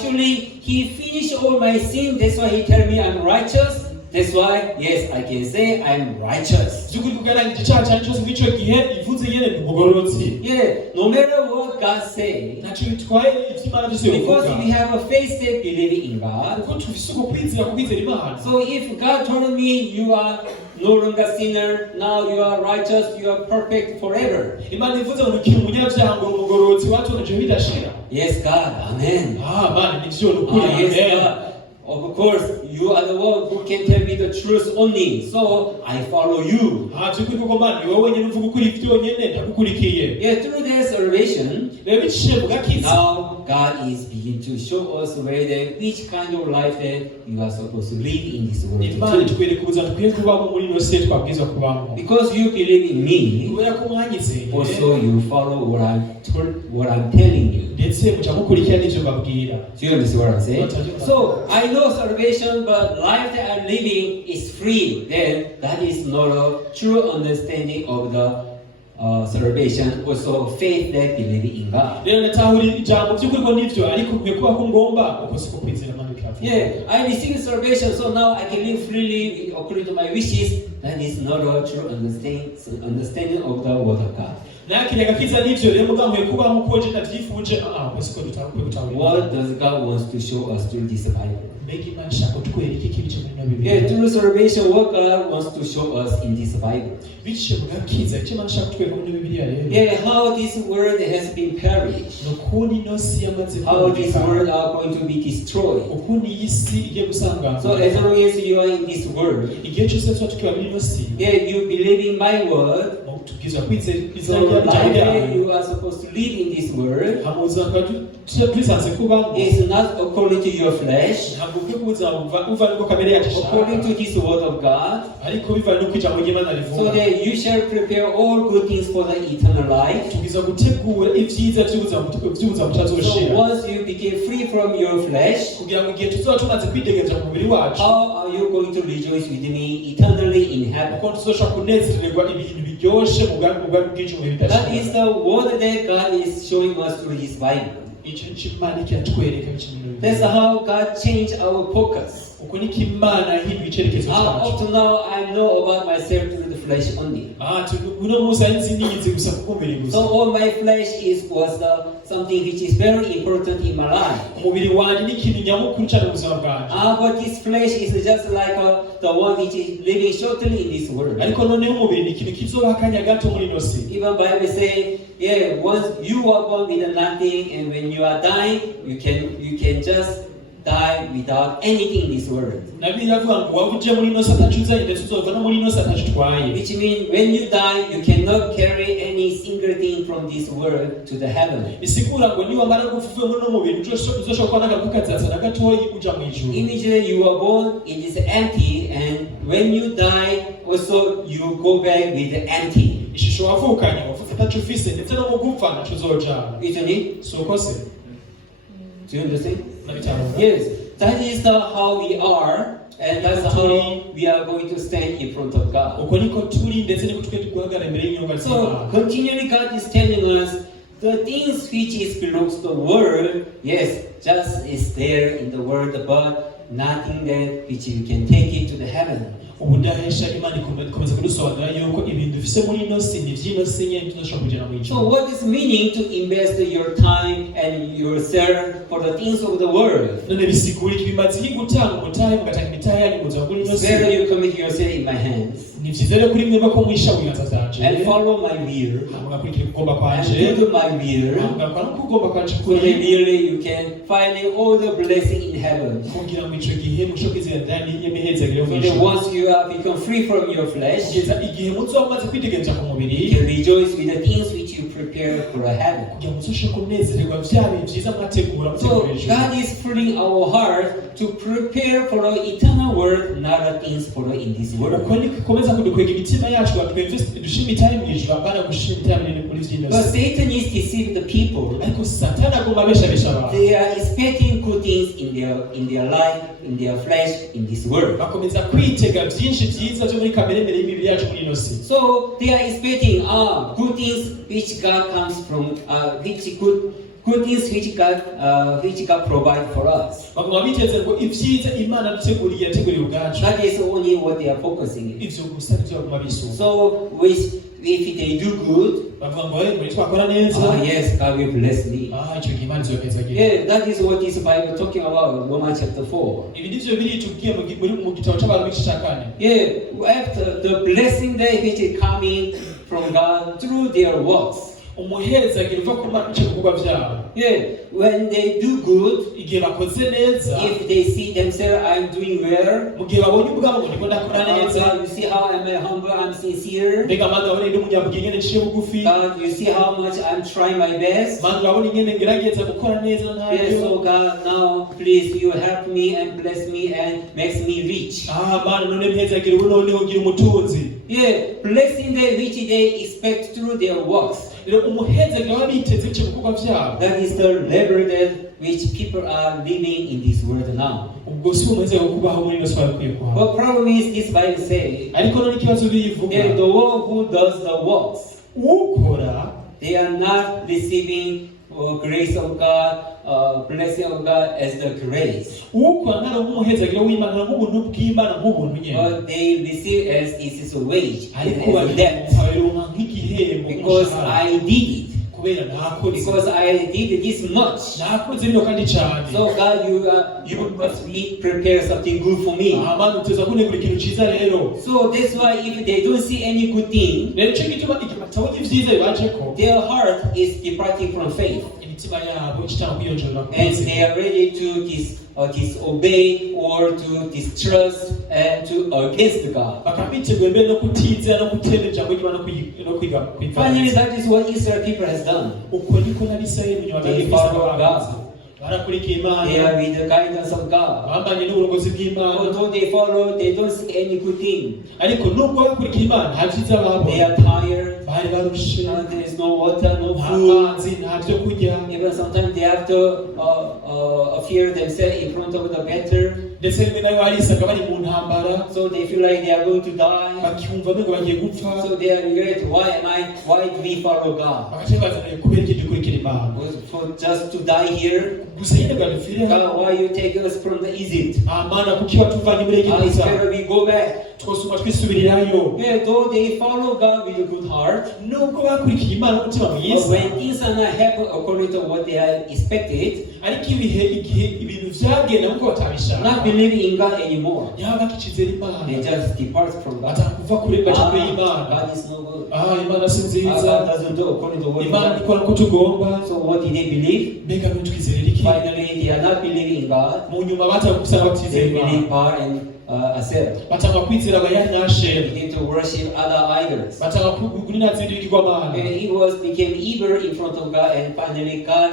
surely He finished all my sin. That's why He tell me I'm righteous. That's why, yes, I can say I'm righteous. Yeah, no matter what God says, because we have a faith that believing in God. So if God told me you are no longer sinner, now you are righteous, you are perfect forever. Yes, God, amen. Yes, God. Of course, you are the one who can tell me the truth only, so I follow you. Yeah, through their salvation, now God is beginning to show us which kind of life that you are supposed to live in this world. Because you believe in me, also you follow what I'm telling you. Do you understand what I'm saying? So I know salvation, but life that I'm living is free. Then that is not a true understanding of the salvation, also faith that believing in God. Yeah, I received salvation, so now I can live freely according to my wishes. That is not a true understanding of the Word of God. What does God want to show us through this Bible? Yeah, through salvation, what God wants to show us in this Bible. Yeah, how this world has been perished. How this world are going to be destroyed. So as long as you are in this world, yeah, you believe in my word. So life you are supposed to live in this world is not according to your flesh, according to this word of God, so that you shall prepare all good things for the eternal life. So once you became free from your flesh, how are you going to rejoice with me eternally in heaven? That is the word that God is showing us through His Bible. That's how God changed our focus. Up to now, I know about myself through the flesh only. So all my flesh was something which is very important in my life. But this flesh is just like the one which is living shortly in this world. Even Bible say, yeah, once you are born with nothing, and when you are dying, you can just die without anything in this world. Which means when you die, you cannot carry any single thing from this world to the heaven. Immediately you are born, it is empty, and when you die, also you go back with the empty. Isn't it? Do you understand? Yes, that is how we are, and that's how we are going to stand in front of God. So continually God is telling us the things which belongs to the world, yes, just is there in the world, but nothing that which you can take it to the heaven. So what is meaning to invest your time and yourself for the things of the world? It's better you commit yourself in my hands and follow my will and do my will, so really you can find all the blessing in heaven. So that once you have become free from your flesh, you can rejoice with the things which you prepare for heaven. So God is filling our heart to prepare for the eternal world, not the things for in this world. But Satan is deceiving the people. They are expecting good things in their life, in their flesh, in this world. So they are expecting good things which God comes from, good things which God provides for us. That is only what they are focusing on. So if they do good, yes, God will bless me. Yeah, that is what this Bible talking about, Romans chapter 4. Yeah, after the blessing that which is coming from God through their works. Yeah, when they do good, if they see themselves, I'm doing well. God, you see how I'm humble, I'm sincere. God, you see how much I'm trying my best. Yeah, so God, now please you help me and bless me and makes me rich. Yeah, blessing that which they expect through their works. That is the level that which people are living in this world now. But problem is this Bible says, the one who does the works, they are not receiving grace of God, blessing of God as the grace. But they receive as is a wage, as a debt. Because I did it. Because I did this much. So God, you must prepare something good for me. So that's why if they don't see any good thing, their heart is departing from faith. And they are ready to disobey or to distrust and to against God. Finally, that is what Israel people has done. They follow God. They are with the guidance of God. Although they follow, they don't see any good thing. They are tired. There is no water, no food. Even sometimes they have to fear themselves in front of the battle. So they feel like they are going to die. So they are regret, why do we follow God? For just to die here? God, why you take us from the Egypt? It's better we go back. Yeah, though they follow God with a good heart, but when things are not happen according to what they have expected, not believing in God anymore, they just depart from God. God is no good. God doesn't do according to what He wants. So what did they believe? Finally, they are not believing in in God. mu nyuma batanga gusanga They batizera believe Imana God and Asera. batanga kwizera abayari They n'ashera begin to worship other idols. batanga kugurira zindi bigirwamana And he became eager in front of God, and finally God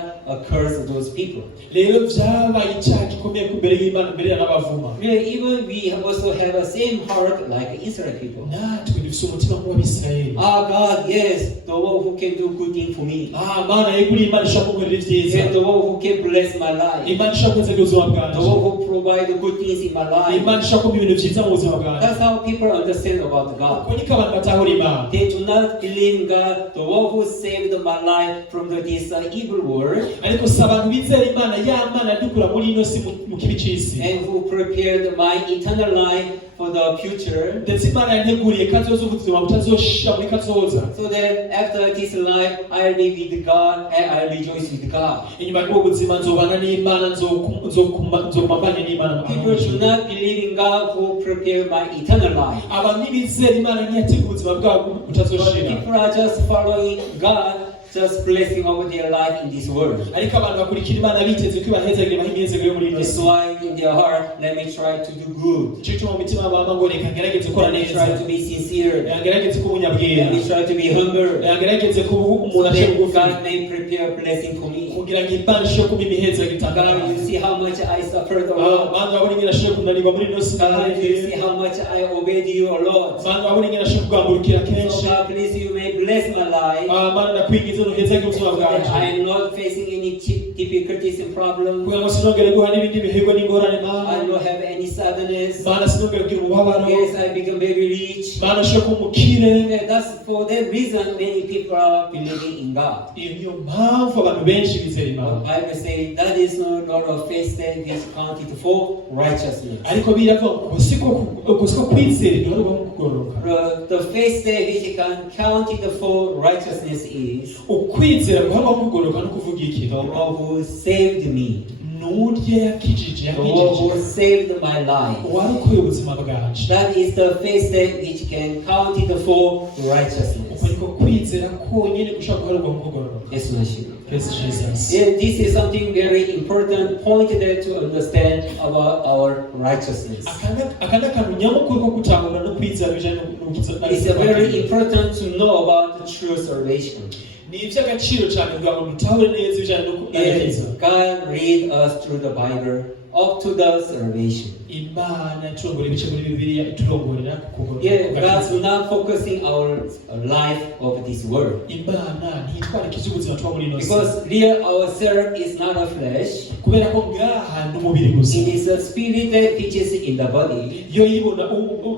cursed those people. rero byabaye icyaha gikomeye imbere y'Imana imbere y'abavuma Really, even we also have the same heart like Israel people. natwe dufite umutima nk'uw'Abisirayeli God, yes, the one who can do good thing for me. Mana yeguriye Imana ishobora kunkorera ibyiza Yes, the one who can bless my life. Imana ishobora kunzanira ubuzima The bwanjye one who provide good things in my life. Imana ishobora kumpa ibintu byiza mu buzima bwanjye That's how people understand about God. uko niko abantu batahura Imana They do not believe in God, the one who saved my life from this evil world, ariko si abantu bizera Imana ya Mana yadukura muri ino si mu kibi cy'isi and who prepared my eternal life for the future, ndetse Imana yanteguriye kazoza ubuzima butazoshira muri kazoza so that after this life I'll be with God and I'll rejoice with God. inyuma y'ubwo buzima nzobana n'Imana nzomambanye n'Imana People do not believe in God who prepared my eternal life. abantu ntibizera Imana ntiyategura ubuzima bwabo But butazoshira people are just following God, just blessing over their life in this world. ariko abantu bakurikira Imana biteze ko ibahezagire baha imyizerere yo muri ino That's si why in their heart, let me try to do good. icyo gituma mu mitima baba ngo reka ngerageze gukora Let me neza try to be sincere. ngerageze kuba umunyabwira Let me try to be humble. ngerageze kuba So umuntu aciye that bugufi God may prepare a blessing for me. kugira ngo Imana ishobore kuba imihezagiro God, itandukanye you see how much I suffered, O Lord. abantu babona ingene ashobora kunanirwa muri ino si God, you see how much I obeyed you, O Lord. abantu babona ingene ashobora kugambukira So kenshi God, please, you may bless my life. Mana ndakwingiza ntuhezagire ubuzima So that bwanjye I am not facing any difficulties and problems. kugira ngo sinongere guha n'ibindi bihirwe n'ingorane I Mana don't have any sadness. Mana sinongere kugira umubabaro Yes, I become very rich. Mana ashobora kuba umukire Yeah, that's for that reason many people are believing in God. iyo niyo mpamvu abantu benshi bizera The Imana Bible says that is not a faith that is counted for righteousness. ariko biravuga ngo siko kwizera ntibaruba mu kugororoka The faith that which can counted for righteousness is ukwizera guharwa mu kugororoka no kuvuga iki the one who saved me, n'urya yakijije the one who saved my life. warokoye ubuzima bwacu That is the faith that which can counted for righteousness. uko niko kwizera konyine gushobora guharwa mu kugororoka Yes, Lord. Praise Jesus. Yeah, this is something very important point there to understand about our righteousness. aka ni akantu nyamukuru ko gutahura no kwizera bijyanye no It's very important to know about the true salvation. ni iby'agaciro cyane kugira ngo dutahure neza ibijyanye no Yes, kwizera God lead us through the Bible up to the salvation. Imana iturongora ibice muri Bibiliya iturongorera Yeah, God's not focusing our life of this world. Imana ntitwareke iby'ubuzima tuba muri ino si Because real ourselves is not a flesh. kubera ko ngaha n'umubiri gusa It is a spirit that teaches in the body. iyo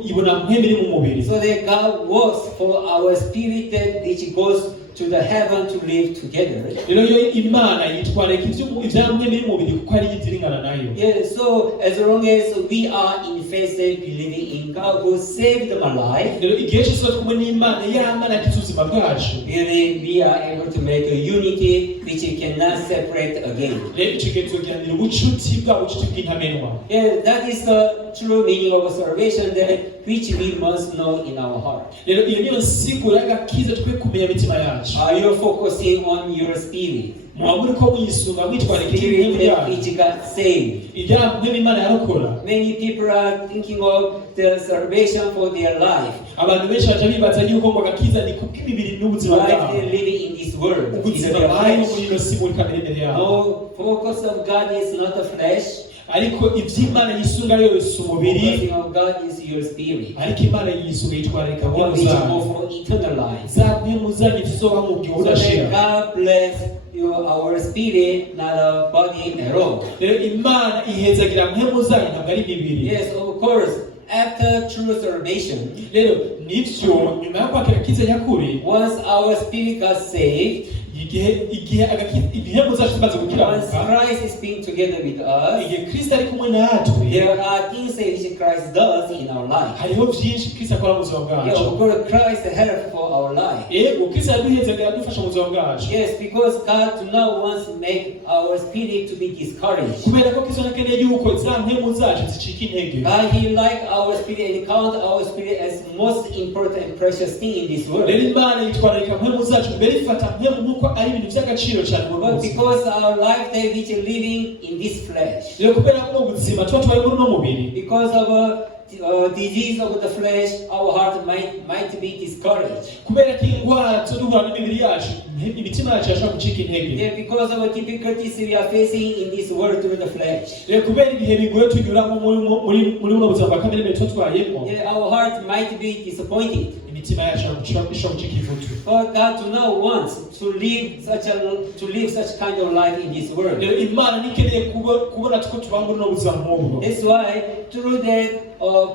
ibona mwemiri mu mubiri So that God works for our spirit that which goes to the heaven to live together. rero iyo Imana yitwareka ibyamwemiri mu mubiri kuko ari iziringana nayo Yeah, so as long as we are in faith and believing in God who saved my life, rero igihe cyose tuba kumwe n'Imana y'Imana yakize ubuzima bwacu really we are able to make a unity which you cannot separate again. rero icyo gihe tugiranira ubucuti bwa bucuti bw'intamenwa Yeah, that is the true meaning of salvation that which we must know in our heart. rero iyo niyo nsiguro y'agakiza twe kumenya imitima yacu Are you focusing on your spirit? mwaba muri ko mwisunga mwitwarika Spirit iby'intego that yacu which got saved. ibyamwe Imana yarokora Many people are thinking of the salvation for their life. abantu benshi baca bibaza yuko ngo agakiza ni kubw'imibiri n'ubuzima Life bwabo they're living in this world. In ubuzima their babayeho flesh. muri ino si muri kamere imbere yabo No, focus of God is not the flesh. ariko iby'Imana yisunga yose umubiri Focusing of God is your spirit. ariko Imana yisunga yitwarika What mu which zayo go for eternal life. zamwe muzanye tuzoba mu gihe So that udashira God bless you, our spirit, not our body at all. rero Imana ihezagira mwe muzanye ntabwo ari imibiri Yes, of course. After true salvation, rero nivyo nyuma yo kwakira akiza nyakuri once our spirit got saved, igihe muzacu tumaze once gukiranuka Christ is being together with us, igihe Kristo ari kumwe natwe there are things that which Christ does in our life. hariho byinshi Kristo akora mu buzima Yeah, bwacu of course, Christ help for our life. yego Kristo yaduhezagira adufasha mu buzima bwacu Yes, because God do not want to make our spirit to be discouraged. kubera ko Kristo anakeneye yuko za mpemu zacu zicika intege God, He like our spirit and count our spirit as most important and precious thing in this world. rero Imana yitwararika mpemu zacu mbere ifata mpemu nk'uko ko ari ibintu by'agaciro cyane mu But buzima. because our lifetime which is living in this flesh, Rero kubera ko ubuzima tuba tubaye muri no mubiri, because of a disease of the flesh, our heart might be discouraged. kubera ko indwara tuduhura n'imibiri yacu, imitima yacu yashobora gucika intege. Yeah, because of the difficulties we are facing in this world through the flesh. Rero kubera ibihe bigoye tunyuramo muri buno buzima bwa kamere tuba tubayemo, Yeah, our heart might be disappointed. imitima yacu ishobora gucika ivutu. But God do not want to live such kind of life in this world. Rero Imana ntikeneye kubona ko tuba muri no buzima nk'ubwo. That's why through the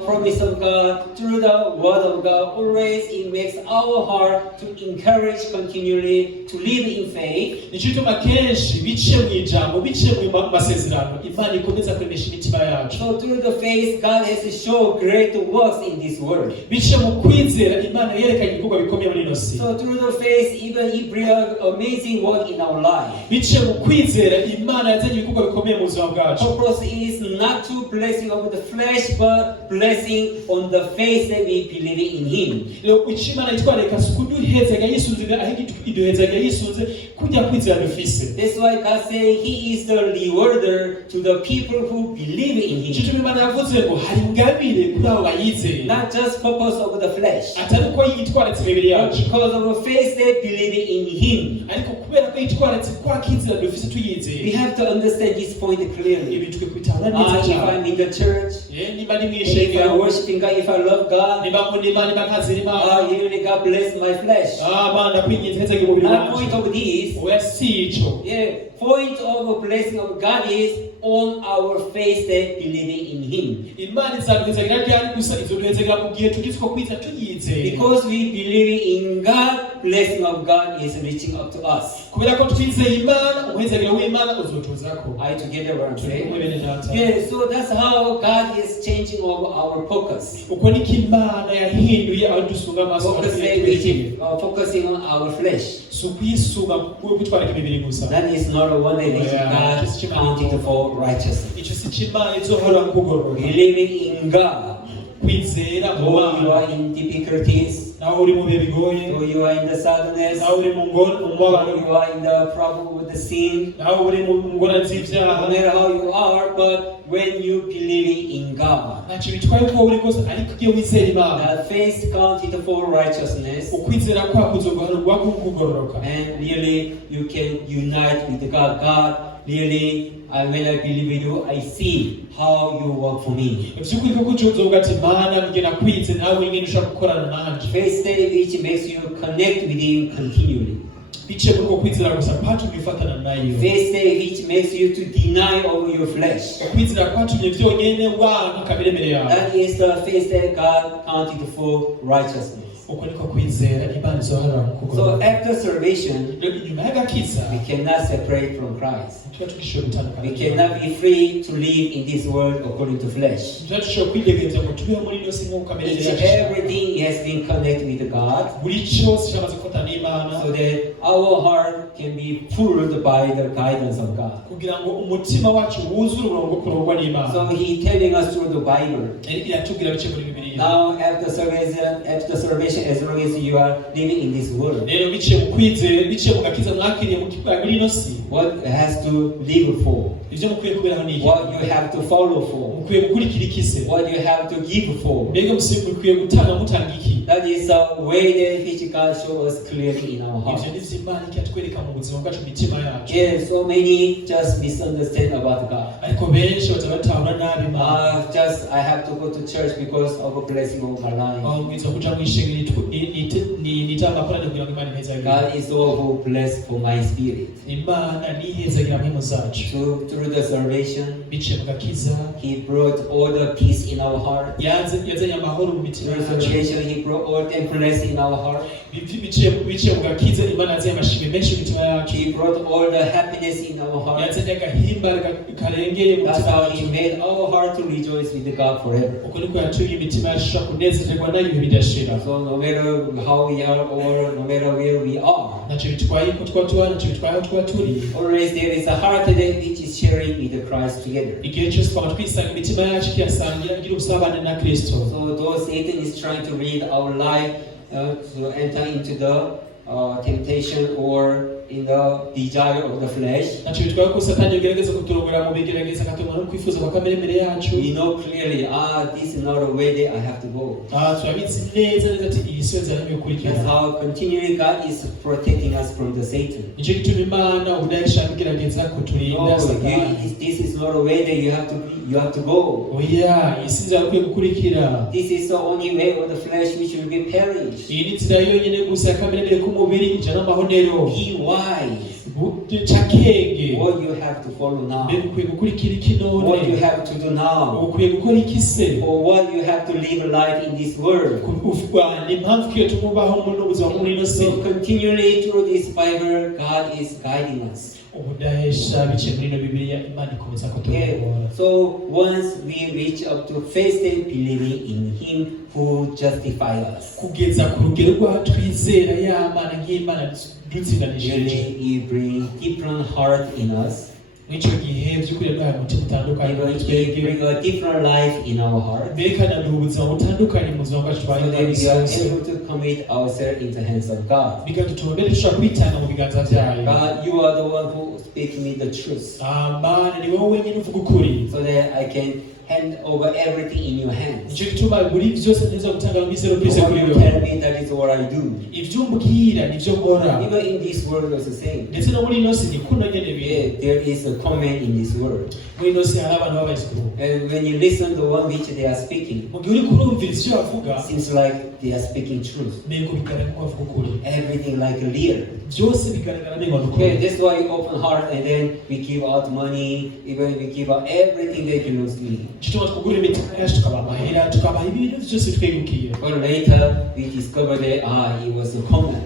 promise of God, through the word of God, always it makes our heart to encourage continually to live in faith. Nicyo gituma kenshi biciye mu ijambo, biciye mu masezerano, Imana ikomeza kuremesha imitima yacu. So through the faith, God has to show great works in this world. Biciye mu kwizera, Imana yerekanye ibikorwa bikomeye muri ino si. So through the faith, even He brings amazing work in our life. Biciye mu kwizera, Imana yazanye ibikorwa bikomeye mu buzima bwacu. Purpose is not to blessing of the flesh, but blessing on the faith that we believe in Him. Rero icyo Imana yitwareka si kuduhezaga yisunze, ahubwo iduhezaga yisunze kujya kwizera dufise. That's why God says He is the rewarder to the people who believe in Icyo Him. Imana yavuze ngo hari ingabire kuri abo bayizeye. Not just purpose of the flesh, Atari uko yitwaritse imibiri but yacu, because of the faith that believe in Him. ariko kubera ko yitwaritse kwa kwizera dufise We tuyizeye. have to understand this point clearly. Ibi twe kwitahura neza If cyane. I'm in the church, Niba ndi mu if I'm ishengero, worshiping God, if I love God, niba nkunda Imana, niba nkazira Imana, really God bless my flesh. Mana kwinginze hezage umubiri Not point wanjye. of this. Oya si ico. Yeah, point of the blessing of God is on our faith that believing in Him. Imana izaduhezagira ryari gusa izoduhezagira mu gihe tugize ko kwizera tuyizeye. Because we believe in God, blessing of God is reaching up to us. Kubera ko twizeye Imana, umuhezagira w'Imana uzotuzako. Are you together what I'm saying? Turi bene data. Yeah, so that's how God is changing our focus. Uko niko Imana yahinduye aho dusunga amaso Focusing on our flesh. si ukwisunga gutwarika imibiri gusa. That is not a one that is Yeah. God counted for righteousness. Icyo si cyo Imana izohora kugorora. Believing in God, Kwizera mu though you Mana. are in difficulties, Naho uri mu bihe bigoye, though you are in the sadness, naho uri mu mubabaro, though you are in the problem with the sin, naho uri mu ngorane no z'ibyaha, matter how you are, but when you believe in God, ntacyo bitwaye uko uri kose, ariko iyo wizera Imana, that faith counted for righteousness, ukwizera kwako kuzoguhanurwa kugororoka. and really you can unite with God. God, really, when I believe in you, I see how you work for me. By'ukuri koko uzovuga ati Mana mbwira kwize nawe nyine ushaka gukorana nanje. Faith state which makes you connect with Him continually. Biciye muri uko kwizera gusa kwatumye ufatana nayo. Faith state which makes you to deny all your flesh. Kwizera kwatumye byonyine wanga kameremere yawe. That is the faith that God counted for righteousness. Uko niko kwizera Imana izohora So kugororoka. after salvation, Rero inyuma y'agakiza we cannot separate from Christ. tuba tugishoboye gutandukana. We cannot be free to live in this world according to flesh. tuba dushobora kwidegenza ngo tubeho muri ino si nk'uko kameremere Each yacu. everything has been connected with God, Buri cyose cyamaze gufatana n'Imana so that our heart can be pulled by the guidance of God. kugira ngo umutima wacu wuzure umurongo kurongwa n'Imana. So He telling us through the Bible. Iratubwira bice muri Bibiliya. Now after salvation, as long as you are living in this world, Rero biciye mu kwizera, biciye mu gakiza mwakiriye muri ino si, what has to live for? ibyo mukwiye kuberaho ni iki? What you have to follow for? Mukwiye gukurikira iki se? What you have to give for? Mbega mukwiye gutanga mutanga iki? That is the way that which God shows us clearly in our heart. Ibyo ni byo Imana ikatwereka mu buzima bwacu, mu mitima yacu. Yeah, so many just misunderstand about God. Ariko benshi baza batahura nabi Imana. I have to go to church because of a blessing of my life. aho mwiza kuja mu ishengero nitamakorane kugira ngo Imana ihezagira. God is the one who blessed for my spirit. Imana nihezagira mpemu zacu. Through the salvation, Biciye mu gakiza, He brought all the peace in our heart. yazanye amahoro mu mitima Through yacu. salvation, He brought all thankfulness in our heart. Biciye mu gakiza, Imana yazanye amashimwe menshi mu mitima yacu. He brought all the happiness in our heart. yazanye agahimbare karengeye mu That's mitima how He yacu. made our heart to rejoice with God forever. uko niko yatumye imitima yacu ishobora kunezererwa nayo ibihe bidashira. So no matter how we are or no matter where we are, ntacyo bitwaye ko twaba tuba, ntacyo bitwaye aho twaba turi. always there is a heart that which is sharing with Christ together. Igihe cyose twaba twisanga imitima yacu ikiyasangira igira ubusabane na Kristo. So though Satan is trying to read our life to enter into the temptation or in the desire of the flesh. ntacyo bitwaye ko satani yogerageza kuturongora mu bigerageza akatuma no kwifuza kwa kamere mbere yacu. We know clearly, this is not a way that I have to go. turabizi neza ati iyi si nzira y'ukurikira. That's how continually God is protecting us from the Satan. nicyo gituma Imana udahesha bigerageza kuturinda satani. This is not a way that you have to go. iyi si nzira yo gukurikira. This is the only way of the flesh which will be perished. iyi ni nzira yonyine gusa ya kamere k'umubiri ijana amahonero. Be wise. Chakenge. What you have to follow now. ukwiye gukurikira iki none. What you have to do now. ukwiye gukora iki se. Or what you have to live a life in this world. ni impamvu kiyo tumubaho muri ubuzima muri ino si. So continually through this Bible, God is guiding us. ubudahesha biciye muri ino Bibiliya Imana ikomeza kutuyobora. So once we reach up to faith and believing in Him who justify us. kugeza ku rugero rwa twizera y'Imana nk'Imana dutsindanishije. Really, it brings different heart in us. Mw'icyo gihe by'ukuri nta mutima utandukanye muri twebwe. Bring a different life in our heart. berekana ubuzima butandukanye mu buzima bwacu So that we are able to commit ourselves into the hands of God. bigatuma mbere dushobora kwitanga mu biganza byayo. God, you are the one who speaks me the truth. Mana ni wowe wenyine uvuga ukuri. So that I can hand over everything in your hands. nicyo gituma buri byose neza gutanga mwisero What byose kuri you wewe. tell me, that is what I do. ibyo umbwira nibyo nkora. Even in this world it's the same. ndetse no muri ino si ni kuno nyene bihe. There is a comment in this world. muri ino si hari abantu b'abayisilamu. And when you listen to one which they are speaking, mu gihe uri kurumvira icyo bavuga seems like they are speaking truth. ntego bigaragara ko bavuga ukuri. Everything like real. byose bigaragara neza ukuri. Okay, that's why we open heart and then we give out money, even we give out everything that belongs to me. gituma twugura imitima yacu tukabaha amahera tukabaha ibintu byose twegukiye. But later we discover that it was a comment.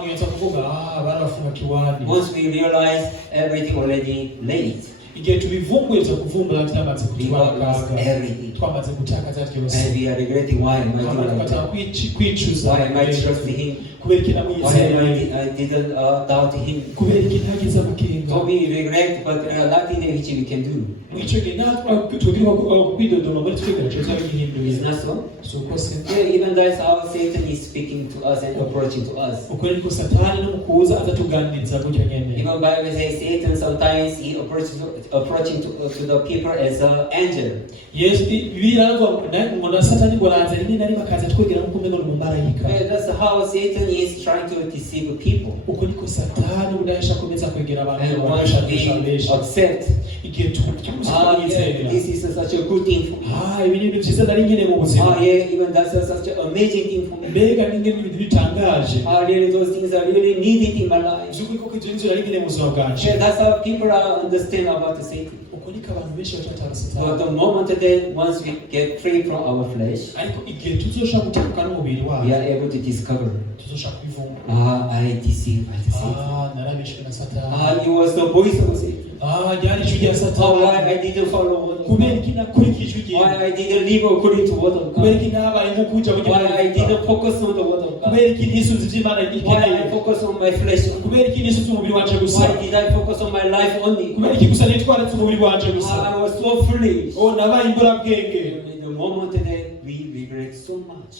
mwiza kuvuga barafunga kiwani. Once we realize everything already late. igihe tubivumbuye byo kuvumbura byamaze We got lost kutwara everything. twamaze gutakaza byose. And we are regretting why am I doing like that? kwicuza. Why am I trusting Him? kubera iki Why namwizeye. I didn't doubt Him? kubera iki ntagize amakenga. So we regret, but there are nothing that which we can do. mw'icyo gihe natwe tugira kwidodoma muri twebwe cyo zabihinduye. It's not so. so kose. Yeah, even that's how Satan is speaking to us and approaching to us. uko niko satani no mukuza azatuganiriza gutyo nyene. Even Bible says Satan sometimes he approaching to the people as an angel. Yes, birangwa na satani goranza rimwe na rimwe akaza twegera nko kumenya mu marayika. That's how Satan is trying to deceive people. uko niko satani udahesha komeza kwegera abantu And once we accept, igihe this is such a good thing for me. ibi ni ibintu byiza nari nkeneye mu buzima. Yeah, even that's such an amazing thing for me. mbega ni ibintu bitangaje. Really, those things are really needed in my life. by'ukuri koko ibyo nari nkeneye mu buzima bwacu. Yeah, that's how people understand about the Satan. uko niko abantu benshi batatara But satani. the moment that once we get free from our flesh, ariko igihe tuzoshaka gutandukana n'umubiri we wacu are able to discover, tuzoshaka kubivumbura. I deceive. narabeshwe na satani. It was the voice of Satan. ryari ijwi rya satani. Why I didn't follow what kubera iki nakurikije ijwi rye. Why I didn't live according to what of kubera God. iki nabaye nk'ukuja mu Why I didn't focus on the word of God. kubera iki ntisunze iby'Imana Why I ikeneye. focus on my flesh. kubera iki ntisunze umubiri wanje gusa. Why did I focus on my life only? kubera iki gusa nitwaratse umubiri wanje gusa. I was so foolish. nabaye imburabwenge. In the moment that we regret so much.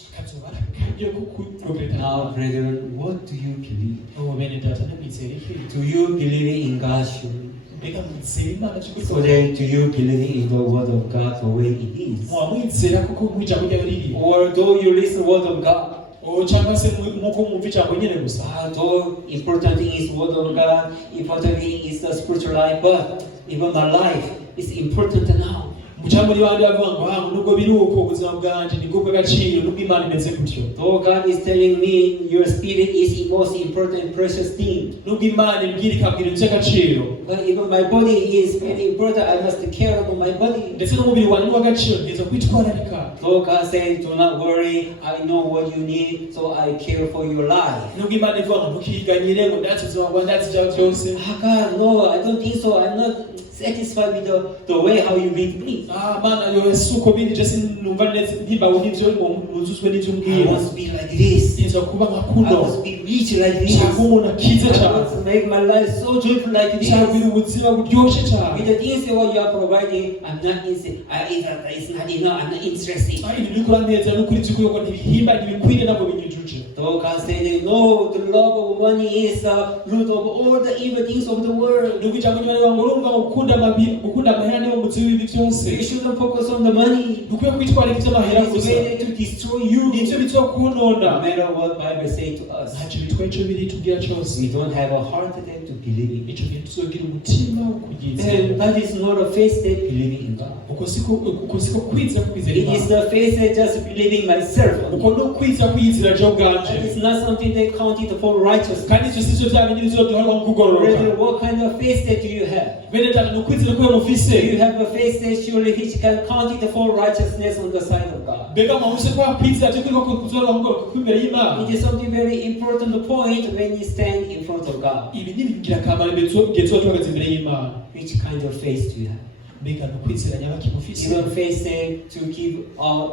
Now, brethren, what do you believe? bene data namwizera iki? Do you believe in God's word? mbega mwizera Imana cy'ukuri? So then, do you believe in the word of God the way it is? mwamwizera kuko mw'ijambo ryayo riri? Or do you listen word of God? cyangwa se nk'uko mwumva ijambo nyine gusa? Though important thing is word of God, important thing is the spiritual life, but even my life is important now. Mucambo muri bandi bavuga ngo nubwo biri uko ubuzima bwanje ni bwo bw'agaciro nubwo Imana imeze gutyo. Though God is telling me your spirit is the most important and precious thing. nubwo Imana imbwira ikabwira iby'agaciro. But even my body is very important. I must take care of my body. ndetse n'umubiri wanjye ni uw'agaciro ngiye kwitwararika. Though God says do not worry, I know what you need, so I care for your life. nubwo Imana ivuga ngo ntukiganyire ngo ndatse ubuzima bwawe ndatse ibyawe byose. God, no, I don't think so. I'm not satisfied with the way how you lead me. Mana yo suko bindi je sinumva neza ntibawo n'ivyo nuzuzwe n'ivyo I mbwira. must be like this. Inza kuba I nkakuno. must be rich like this. Cyangwa umuntu akize I cyane. must make my life so joyful like this. Cyangwa ubuzima buryoshe With cyane. the things that what you are providing, I'm not interested. It's not enough. I'm not interested. Ibi bikora neza n'ukuri by'uko ngo ntibihimba ntibikwiriye ntabwo binyujuje. So God said, no, the love of money is the root of all the evil things of the world. Nuko ijambo ry'Imana ngo urumva gukunda amahera niwo muzi w'ibi byose. You shouldn't focus on the money. Dukwiye kwitwararika iby'amahera It's gusa. ready to destroy you. Nibyo bizokunona. No matter what Bible say to us, Ntacyo bitwaye icyo biri tubwira cyose. we don't have a heart attack to believe in. Icyo gihe tuzogira umutima wo kuryizera. And that is not a faith that believing in God. Uko siko kwizera kwizera It is Imana. the faith that just believing myself. Uko no kwizera kwizera je ubwanje. It's not something that counted for righteousness. Kandi icyo sicyo bya bindi bizoduharwa mu kugororoka. Rather, what kind of faith that do you have? Bene data ni ukwizera kuba mufise. Do you have a faith that surely which can count it for righteousness on the side of God? Mbega mwamuse kwa kwizera cyo kwiko kuzora ngo kwimbere y'Imana. It is something very important point when you stand in front of God. Ibi ni ingirakamaro igihe tuhagaze imbere y'Imana. Which kind of faith do you have? Mbega ni ukwizera nyabaki mufise. Even faith say to give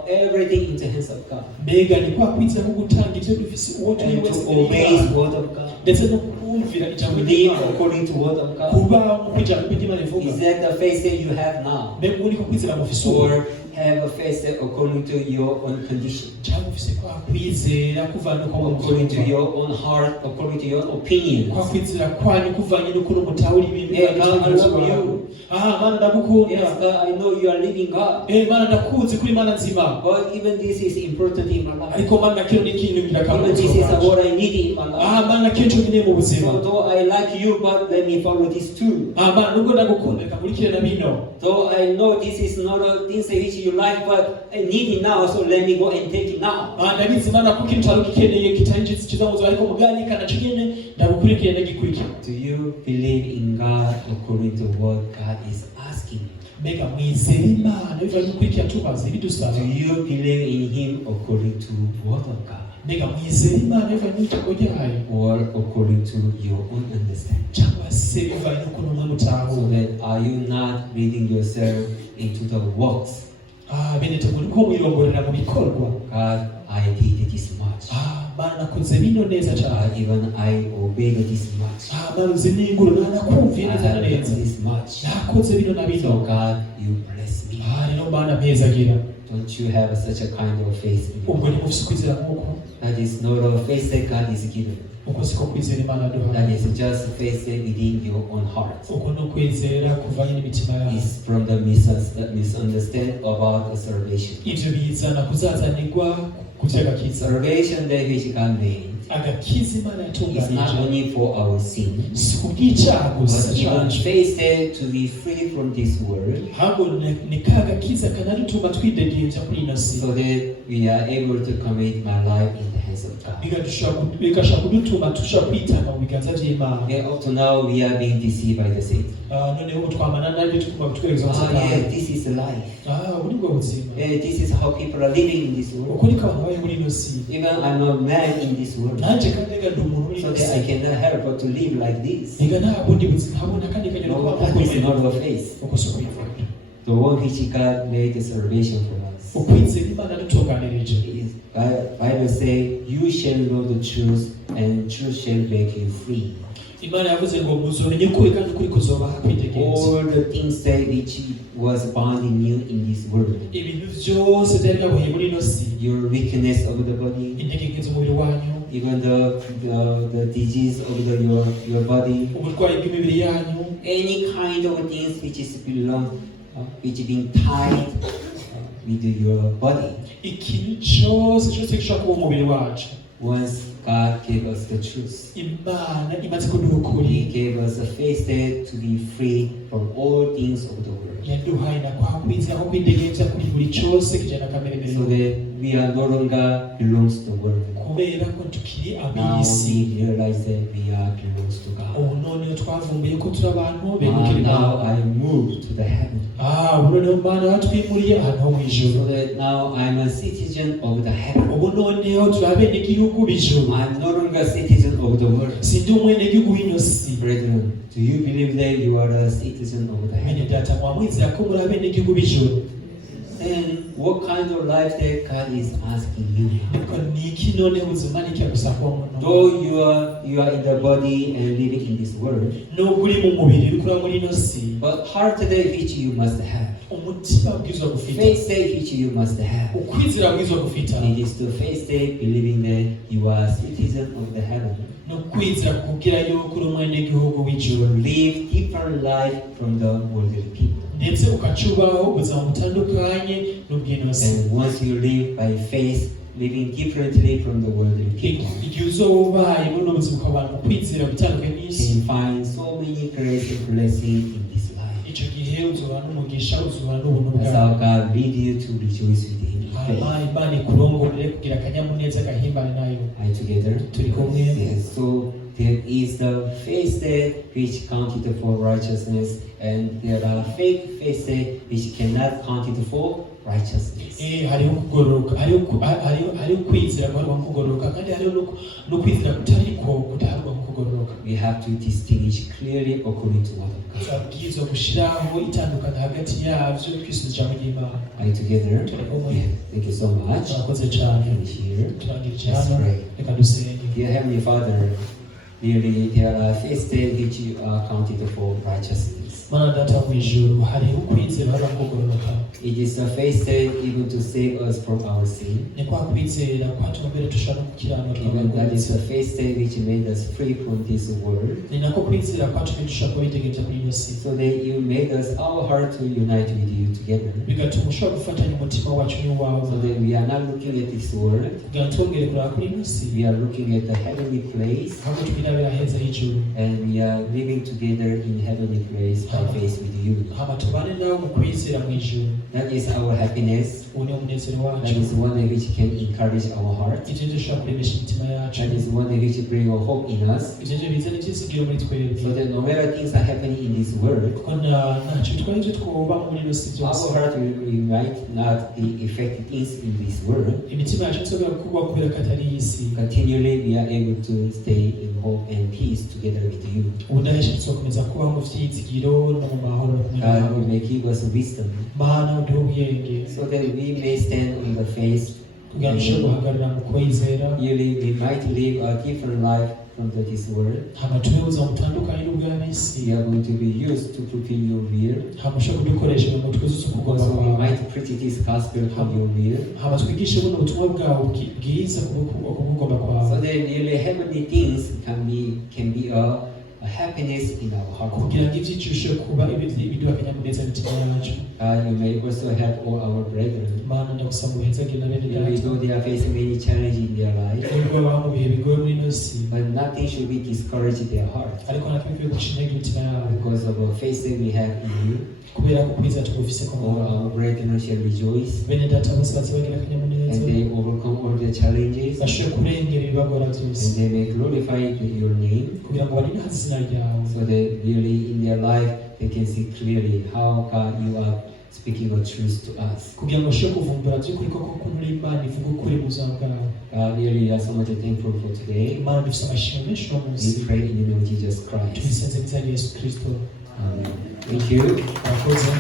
everything into the hands of God. Mbega ni kwa kwizera ko gutanga ibyo dufise uwo turi And wese to imbere obey y'Imana. the word of God. Ndetse no kumvira To ijambo live ry'Imana. according to the word of God. Kuba mu ijambo ry'Imana rivuga. Is that the faith that you have now? Mbega uri ko kwizera mufise uwo. Or have a faith that according to your own condition? Cyangwa ufise kwa kwizera kuvana kwa According to your own heart, according to your own opinions? kwa kwizera kwanyu kuvanye n'ukuntu mutahura ibintu. Yeah, God, I love you. Mana ndagukunda. Yes, God, I know you are living God. Mana ndakunze kuri Mana nzima. But even this is important in my life. Ariko Mana kino ni ikintu ngirakamaro. Even this is what I need in my life. Mana kenshi nkeneye mu buzima. So though I like you, but let me follow this too. Mana nubwo ndagukunda reka nkurikire na bino. Though I know this is not a thing which you like, but I need it now, so let me go and take it now. Ndabizi Mana kuko ikintu cyari gikeneye kitari kiza muzo ariko mugani kana kigene ndagukurikire ndagikurikira. Do you believe in God according to what God is asking you? Mbega mwizera Imana biva gukurikira tubaze bidusaba. Do you believe in Him according to the word of God? Mbega mwizera Imana biva n'icyo ryayo. Or according to your own understanding? Cyangwa se biva n'ukuntu mwe So mutaho. that are you not leading yourself into the works? Bene tuguri ko mwirongorera mu bikorwa. God, I did this much. Mana nakoze bino neza cyane. Even I obeyed this much. Mana uzi n'inguro nakumviye I neza have done neza. this much. Nakoze bino na So bino. God, you bless me. Rero Mana mpezagira. Don't you have such a kind of faith in Ubwo you? ni mufise kwizera nk'uko. That is not a faith that God is giving. Uko siko kwizera Imana That duha. is just faith that within your own heart. Uko no kwizera kuvanye n'imitima yawe. It's from the misunderstanding about the salvation. Ivyo bizana kuzazanirwa kuvyagakiza. Salvation that which God made Agakiza Imana is not yatunganije. only for our sin, Si kubw'icyaha gusa but even cacu. faith that to be free from this world, Ahubwo ni ka gakiza kanadutuma twidegembya kuri ino si. so that we are able to commit my life in the hands of God. Bigashobora kudutuma dushobora kwitanga mu biganza by'Imana. Yeah, up to now we are being deceived by the Satan. Noneho ubu twamana nabyo tukuma kutwereza Yeah, this is life. ubu ni bwo buzima. Yeah, this is how people are living in this world. Uko niko abantu babaye muri ino si. Even I'm a man in this world, Nanjye kandi reka ndi umuntu muri so ino that I si. cannot help but to live like this. Reka nta bundi buzima habona kandi kanyura No, kuba that is not our faith. uko si ukwizera. The one which God made the salvation for us. Ukwizera Imana yadutunganirije. Bible say, you shall know the truth, and truth shall make you free. Imana yavuze ngo muzomenye ukuri kandi ukuri kuzobaha kwidegenza. All the things that which was bound in you in this world. Ibintu byose byari byaboheye muri ino si. Your weakness of the body, Intege nke z'umubiri wanyu, even the disease of your body, uburwayi bw'imibiri yanyu, any kind of things which is which being tied with your body. ikintu cyose gishobora kuba umubiri wacu. Once God gave us the truth, Imana imaze kuduha ukuri. He gave us a faith that to be free from all things of the world. Yaduhaye na kwa kwizera ko kwidegenza kuri buri cyose kijana kamere So mbere. that we are no longer belongs to the world. Kubera ko tukiri Now ab'isi. we realize that we are belongs to God. Ubu none twavumbuye ko turi abantu begukira Now Imana. I move to the heaven. bwabo noneho Mana batwimuriye ahantu ho mu ijuru so that now I'm a citizen of the heaven. ubu noneho turi abenegihugu b'ijuru I'm no longer a citizen of the world. sindi umwenegihugu w'ino si. Brethren, do you believe that you are a citizen of the Mwene heaven? data mwamwizera ko muri abenegihugu b'ijuru. Then what kind of life that God is asking you? Ariko ni iki noneho ubuzima ni iki agusaba umuntu? Though you are in the body and living in this world, nubwo uri mu mubiri uri kuri muri ino si, but heart that which you must have, umutima bwizwa gufita, faith that which you must have, ukwizera bwizwa gufita, it is to faith that believing that you are a citizen of the heaven. no kwizera kugira yuko uri umwenegihugu w'ijuru, You live different life from the worldly people. ndetse ukacubaho ubuzima butandukanye n'ubw'ino si. And once you live by faith, living differently from the worldly people, igihe uzobaye buno buzima ukabana mu kwizera bitandukanye you n'isi, can find so many grace and blessings in this life. icyo gihe uzobana n'umugisha, uzobana n'ubuntu That's bwawe. how God lead you to rejoice with Him. Imana ikurongorere kugira akanyamuneza gahimbane nayo. Are you together? Turi kumwe. Yes. So there is the faith that which counted for righteousness, and there are fake faith that which cannot count it for righteousness. Hariho kugororoka, hariho kwizera guharwa mu kugororoka, kandi hariho no kwizera kutariko kudaharwa mu kugororoka. We have to distinguish clearly according to what of God. Turabwirizwa gushiraho itandukana hagati yavyo twisubiza ijambo ry'Imana. Are you together? Turi kumwe. Yeah. Thank you so much. Murakoze cyane. Finish here. Turangirije Let's hano, pray. reka dusenge. Dear Heavenly Father, really there are faith that which you are counted for righteousness. Mana data mu ijuru, hariho kwizera guharwa mu kugororoka. It is a faith that even to save us from our sin. Ni kwa kwizera kwatuma mbere dushobora no gukiranuka. Even that is a faith that which made us free from this world. Ni nako kwizera kwatumye dushobora kuba bitegereje kuri ino si. So that you made us our heart to unite with you together. Bigatuma ushobora gufatanya umutima wacu n'uwawe. So that we are not looking at this world. Kugira ngo twongere kureba kuri ino si. We are looking at the heavenly place. Ahubwo twirabira heza h'ijuru. And we are living together in heavenly place by faith with you. Hama tubane nawe mu kwizera mu ijuru. That is our happiness. Uwo ni umunezero That wacu. is one which can encourage our heart. Ivyo dushobora kuremesha imitima yacu. That is one which bring a hope in us. Ivyo bizana ivyizigiro muri So twebwe. that no matter things are happening in this world, Kuko ntacyo bitwaye ivyo twoba muri ino si byose. our heart we might not be affected things in this world. Imitima yacu nsobora kuba kubera ko atari iyi si. Continually we are able to stay in hope and peace together with you. Ubudahesha tuzokomeza kubaho mu vyizigiro no mu mahoro kumwe God nawe. will give us wisdom Mana uduhe ubwenge. so that we may stand on the faith. Kugira ngo dushobore guhagarara mu kwizera. Really we might live a different life from this world. Hama tube ubuzima butandukanye n'ubw'ab'isi. We are going to be used to fulfill your will. Hama ushobora kudukoresha ngo twuzuze ukugomba So we kwawe. might preach this gospel from your will. Hama twigishe buno ubutumwa bwawe bwiza kubugomba So kwawe. that really heavenly things can be a happiness in our heart. Kugira ngo ivyicushe kuba ibiduha akanyamuneza mu mitima yacu. You may also help all our brethren. Mana ndagusaba ubuhezagire na bene We data. know they are facing many challenges in their life, Nubwo baba mu bihe bigoye muri ino si, but nothing should be discouraged their heart ariko natwe bikwiye guca intege imitima yabo. because of the faith that we have in you. Kubera ko kwiza tugufise ku All Mana. our brethren shall rejoice, Bene data bose bazabagira akanyamuneza. and they overcome all the challenges, Bashobore kurengera ibibagora byose. and they may glorify your name, Kugira ngo barinde izina ryawe. so that really in their life they can see clearly how God you are speaking the truth to us. Kugira ngo bashobore kuvumbura by'ukuri koko ko muri Imana ivuga ukuri mu buzima bwawe. Really we are so much thankful for today. Imana dufise amashimwe menshi uno munsi. We pray in the name of Jesus Christ. Tubisenze mu izina rya Yesu Kristo. Amen. Thank you. Murakoze.